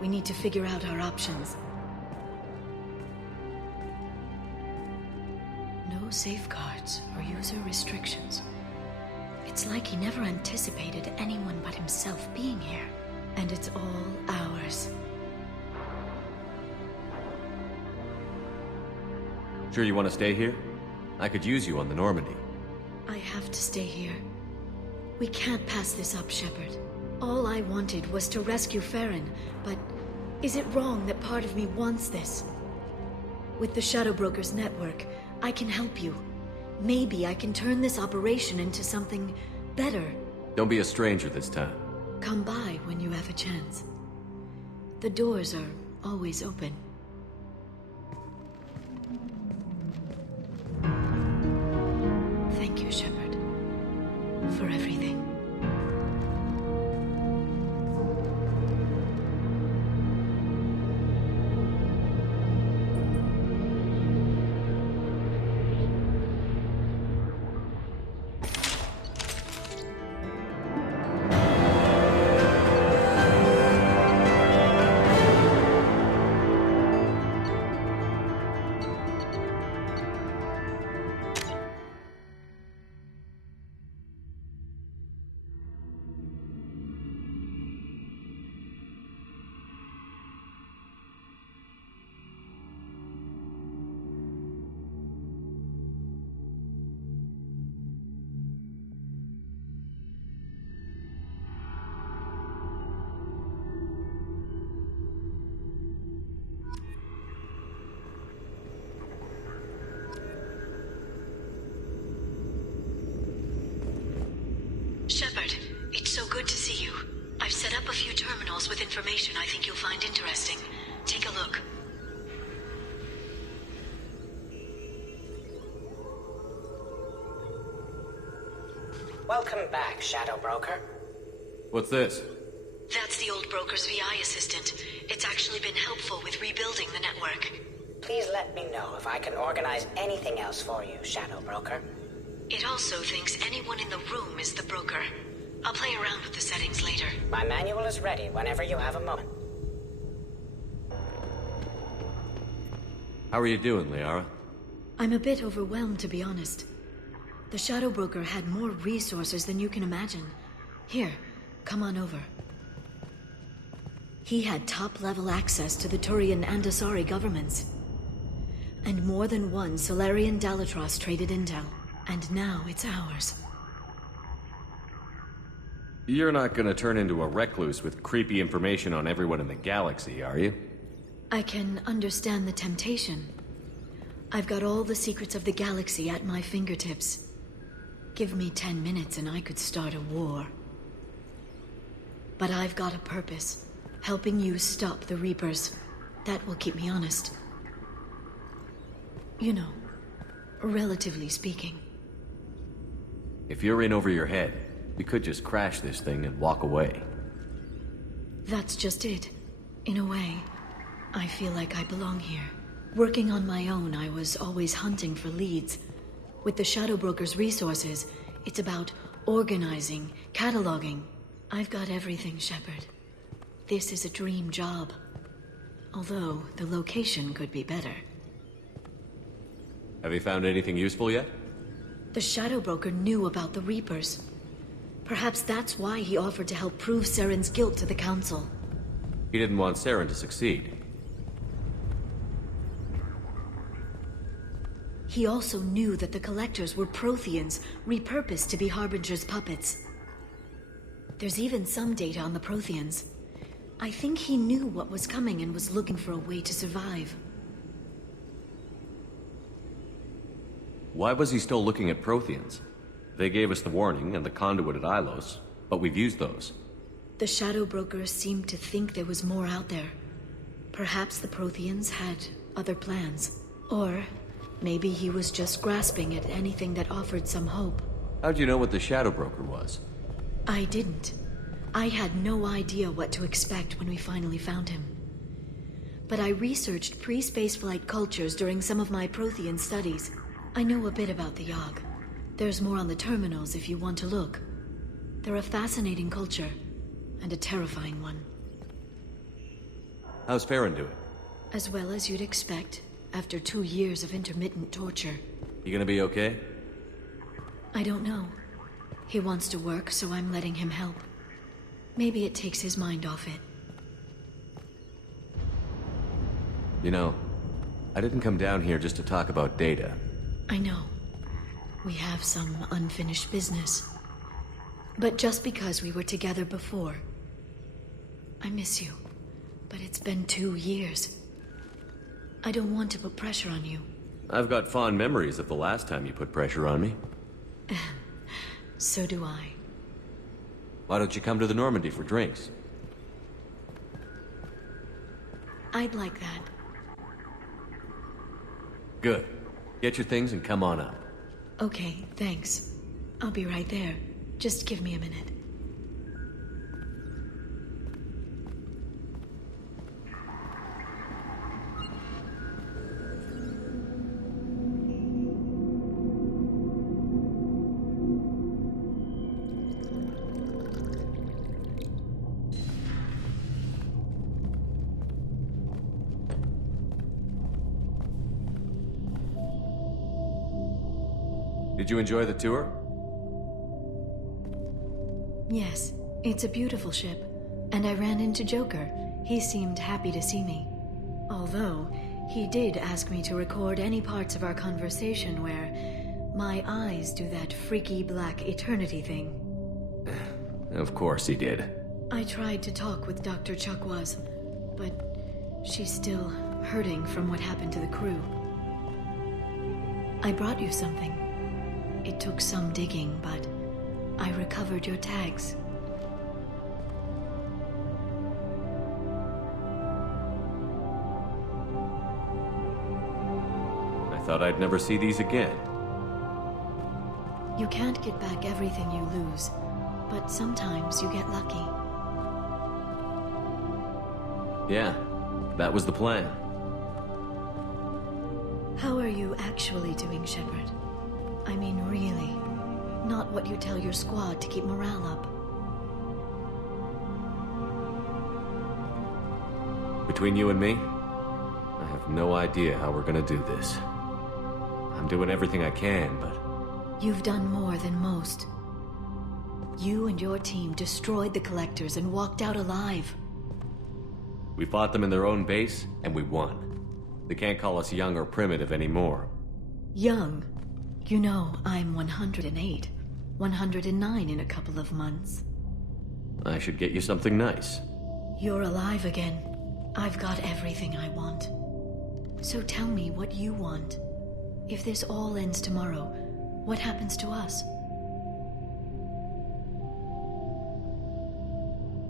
we need to figure out our options. No safeguards or user restrictions. It's like he never anticipated anyone but himself being here. And it's all ours. Sure you want to stay here? I could use you on the Normandy. I have to stay here. We can't pass this up, Shepard. All I wanted was to rescue Farron, but is it wrong that part of me wants this? With the Shadow Broker's network, I can help you. Maybe I can turn this operation into something better. Don't be a stranger this time. Come by when you have a chance. The doors are always open. Thank you, Shepard, for everything. Shepard, it's so good to see you. I've set up a few terminals with information I think you'll find interesting. Take a look. Welcome back, Shadow Broker. What's this? That's the old broker's VI assistant. It's actually been helpful with rebuilding the network. Please let me know if I can organize anything else for you, Shadow Broker. It also thinks anyone in the room is the broker. I'll play around with the settings later. My manual is ready whenever you have a moment. How are you doing, Liara? I'm a bit overwhelmed, to be honest. The Shadow Broker had more resources than you can imagine. Here, come on over. He had top-level access to the Turian and Asari governments. And more than one Solarian Dalatros traded intel. And now it's ours. You're not gonna turn into a recluse with creepy information on everyone in the galaxy, are you? I can understand the temptation. I've got all the secrets of the galaxy at my fingertips. Give me 10 minutes and I could start a war. But I've got a purpose. Helping you stop the Reapers. That will keep me honest. You know, relatively speaking. If you're in over your head, you could just crash this thing and walk away. That's just it. In a way, I feel like I belong here. Working on my own, I was always hunting for leads. With the Shadow Broker's resources, it's about organizing, cataloging. I've got everything, Shepard. This is a dream job. Although, the location could be better. Have you found anything useful yet? The Shadow Broker knew about the Reapers. Perhaps that's why he offered to help prove Saren's guilt to the Council. He didn't want Saren to succeed. He also knew that the Collectors were Protheans, repurposed to be Harbinger's puppets. There's even some data on the Protheans. I think he knew what was coming and was looking for a way to survive. Why was he still looking at Protheans? They gave us the warning and the conduit at Ilos, but we've used those. The Shadow Broker seemed to think there was more out there. Perhaps the Protheans had other plans. Or maybe he was just grasping at anything that offered some hope. How'd you know what the Shadow Broker was? I didn't. I had no idea what to expect when we finally found him. But I researched pre-spaceflight cultures during some of my Prothean studies. I know a bit about the Yogg. There's more on the terminals if you want to look. They're a fascinating culture, and a terrifying one. How's Farron doing? As well as you'd expect, after 2 years of intermittent torture. You gonna be okay? I don't know. He wants to work, so I'm letting him help. Maybe it takes his mind off it. You know, I didn't come down here just to talk about data. I know. We have some unfinished business. But just because we were together before, I miss you, but it's been 2 years. I don't want to put pressure on you. I've got fond memories of the last time you put pressure on me. So do I. Why don't you come to the Normandy for drinks? I'd like that. Good. Get your things and come on up. Okay, thanks. I'll be right there. Just give me a minute. Did you enjoy the tour? Yes, it's a beautiful ship. And I ran into Joker. He seemed happy to see me. Although, he did ask me to record any parts of our conversation where my eyes do that freaky black eternity thing. Of course he did. I tried to talk with Dr. Chakwas, but she's still hurting from what happened to the crew. I brought you something. It took some digging, but I recovered your tags. I thought I'd never see these again. You can't get back everything you lose, but sometimes you get lucky. Yeah, that was the plan. How are you actually doing, Shepard? I mean, really. Not what you tell your squad to keep morale up. Between you and me, I have no idea how we're gonna do this. I'm doing everything I can, but... You've done more than most. You and your team destroyed the Collectors and walked out alive. We fought them in their own base, and we won. They can't call us young or primitive anymore. Young? You know, I'm 108. 109 in a couple of months. I should get you something nice. You're alive again. I've got everything I want. So tell me what you want. If this all ends tomorrow, what happens to us?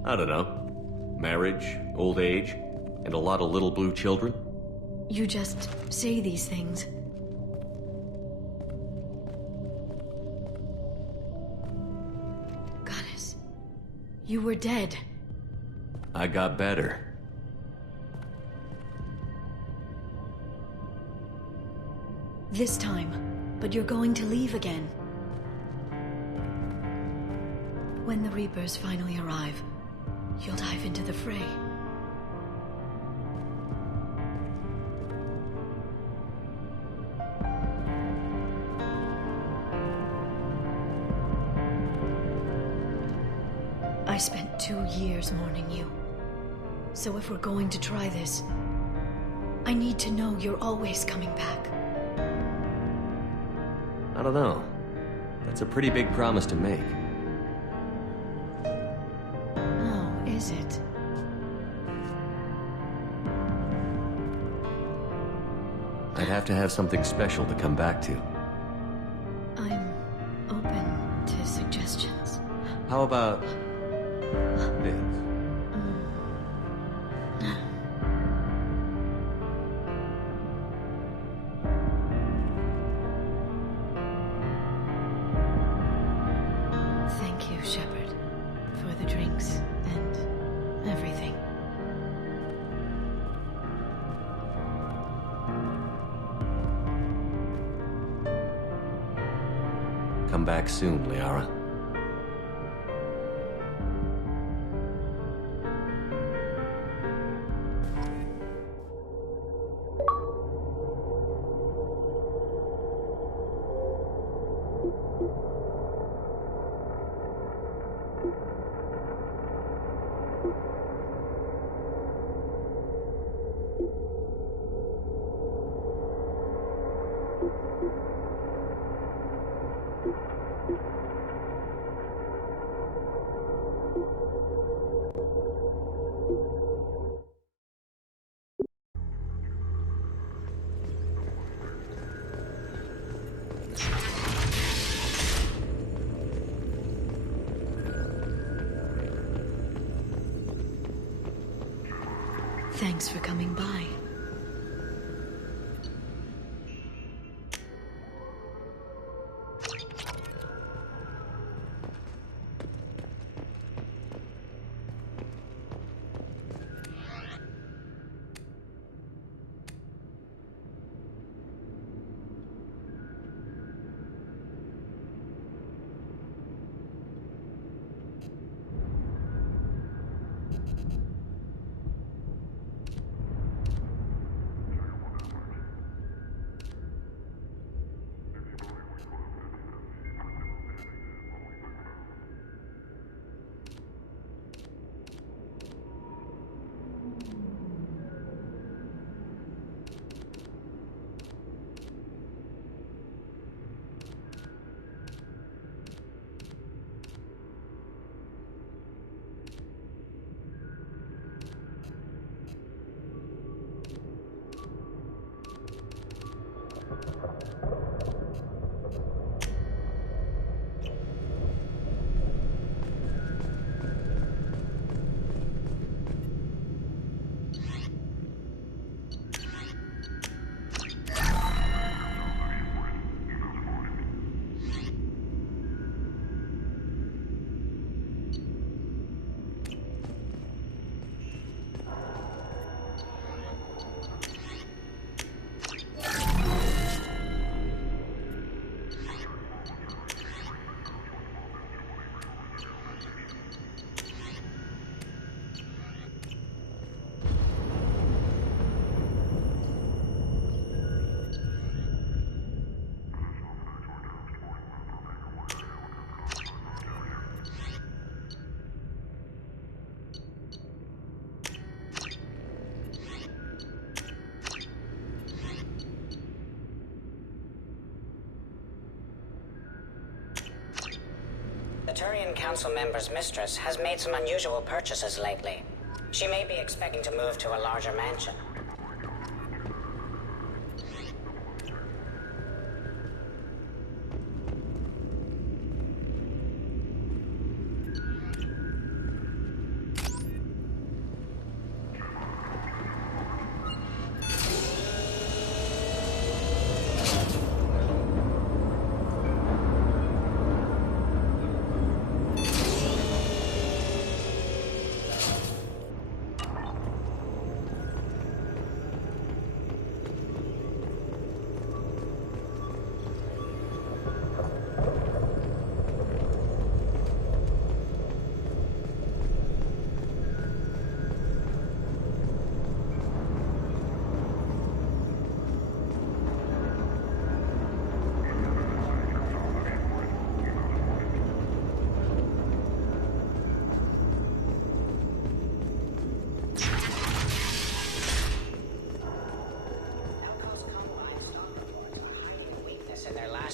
I don't know. Marriage, old age, and a lot of little blue children. You just say these things. Goddess, you were dead. I got better. This time, but you're going to leave again. When the Reapers finally arrive, you'll dive into the fray. I spent 2 years mourning you. So if we're going to try this, I need to know you're always coming back. I don't know. That's a pretty big promise to make. Oh, is it? I'd have to have something special to come back to. I'm open to suggestions. How about this? Thank you, Shepard, for the drinks and everything. Come back soon, Liara. Thanks for coming by. The Turian Council member's mistress has made some unusual purchases lately. She may be expecting to move to a larger mansion.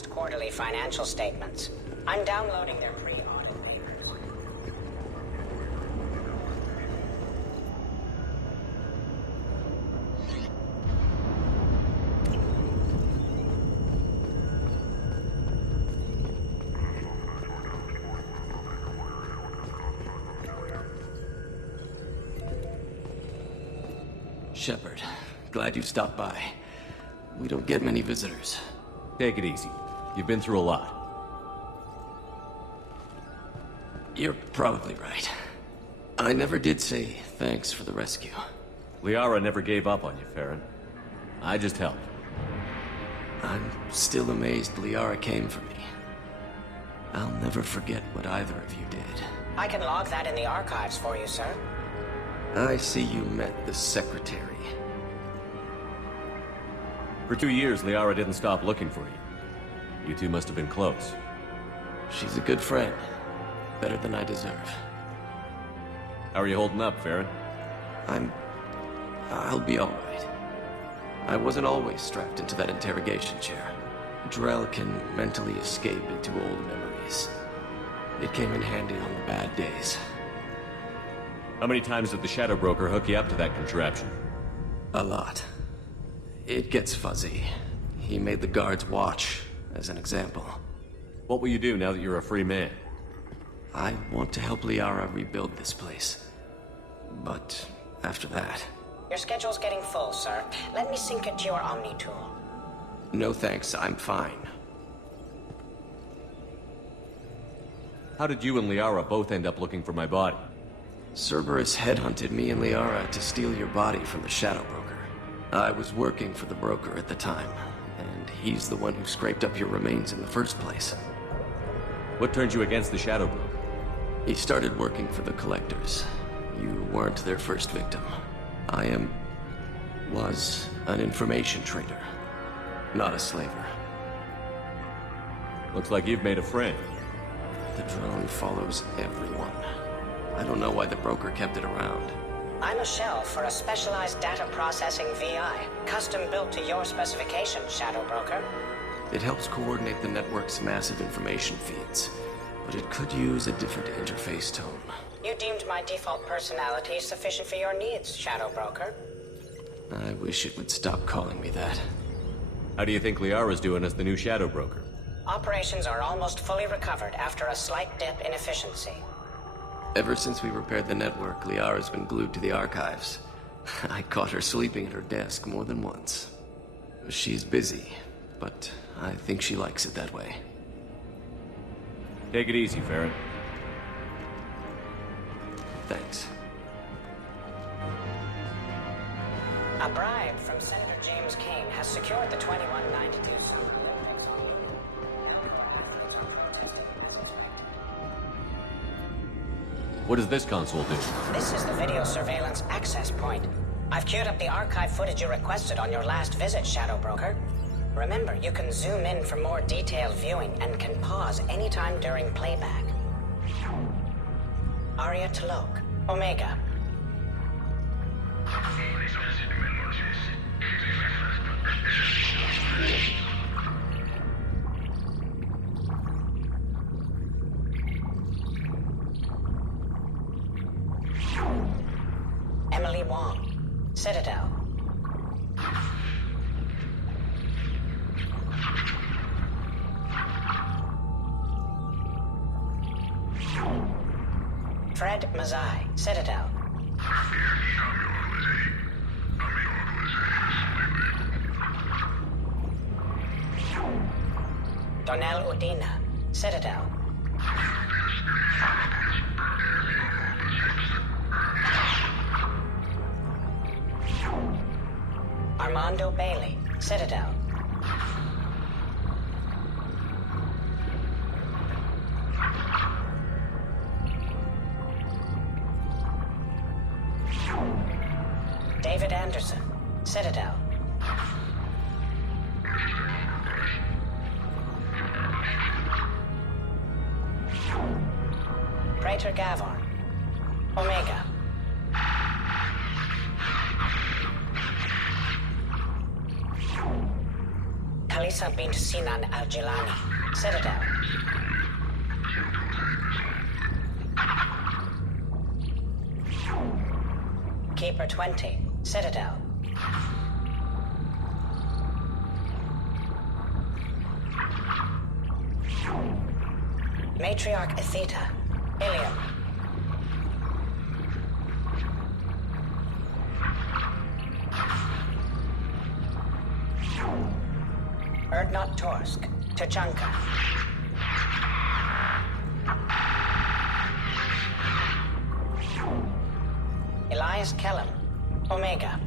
Quarterly financial statements. I'm downloading their pre-audit papers. Shepard, glad you stopped by. We don't get many visitors. Take it easy. You've been through a lot. You're probably right. I never did say thanks for the rescue. Liara never gave up on you, Farron. I just helped. I'm still amazed Liara came for me. I'll never forget what either of you did. I can log that in the archives for you, sir. I see you met the Secretary. For 2 years, Liara didn't stop looking for you. You two must have been close. She's a good friend. Better than I deserve. How are you holding up, Farron? I'll be alright. I wasn't always strapped into that interrogation chair. Drell can mentally escape into old memories. It came in handy on the bad days. How many times did the Shadow Broker hook you up to that contraption? A lot. It gets fuzzy. He made the guards watch, as an example. What will you do now that you're a free man? I want to help Liara rebuild this place. But after that... Your schedule's getting full, sir. Let me sync it to your Omni tool. No thanks, I'm fine. How did you and Liara both end up looking for my body? Cerberus headhunted me and Liara to steal your body from the Shadow Broker. I was working for the broker at the time, and he's the one who scraped up your remains in the first place. What turned you against the Shadow Broker? He started working for the Collectors. You weren't their first victim. was an information trader, not a slaver. Looks like you've made a friend. The drone follows everyone. I don't know why the broker kept it around. I'm a shell for a specialized data processing VI, custom built to your specifications, Shadow Broker. It helps coordinate the network's massive information feeds, but it could use a different interface tone. You deemed my default personality sufficient for your needs, Shadow Broker. I wish it would stop calling me that. How do you think Liara's doing as the new Shadow Broker? Operations are almost fully recovered after a slight dip in efficiency. Ever since we repaired the network, Liara's been glued to the archives. I caught her sleeping at her desk more than once. She's busy, but I think she likes it that way. Take it easy, Farron. Thanks. A bribe from Senator James Kane has secured the 2192 suit. What does this console do? This is the video surveillance access point. I've queued up the archive footage you requested on your last visit, Shadow Broker. Remember, you can zoom in for more detailed viewing and can pause anytime during playback. Aria Talok, Omega. Emily Wong, Citadel. Fred Mazai, Citadel. Donnell Udina, Citadel. Armando Bailey, Citadel. David Anderson, Citadel. Praetor Gavor, Omega. Kalisa bint Sinan Al-Jilani, Citadel. Keeper 20, Citadel. Matriarch Atheta, Illium. Erdnot Torsk, Tachanka. Elias Kellum, Omega.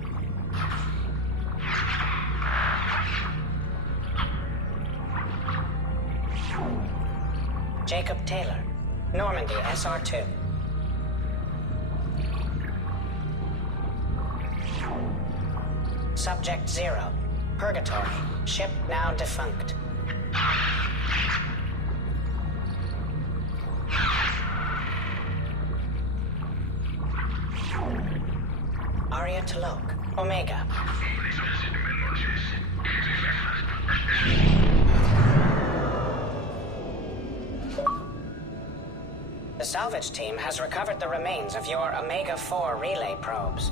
Jacob Taylor, Normandy SR-2. Subject 0, Purgatory, ship now defunct. Aria Talok, Omega. The salvage team has recovered the remains of your Omega-4 relay probes.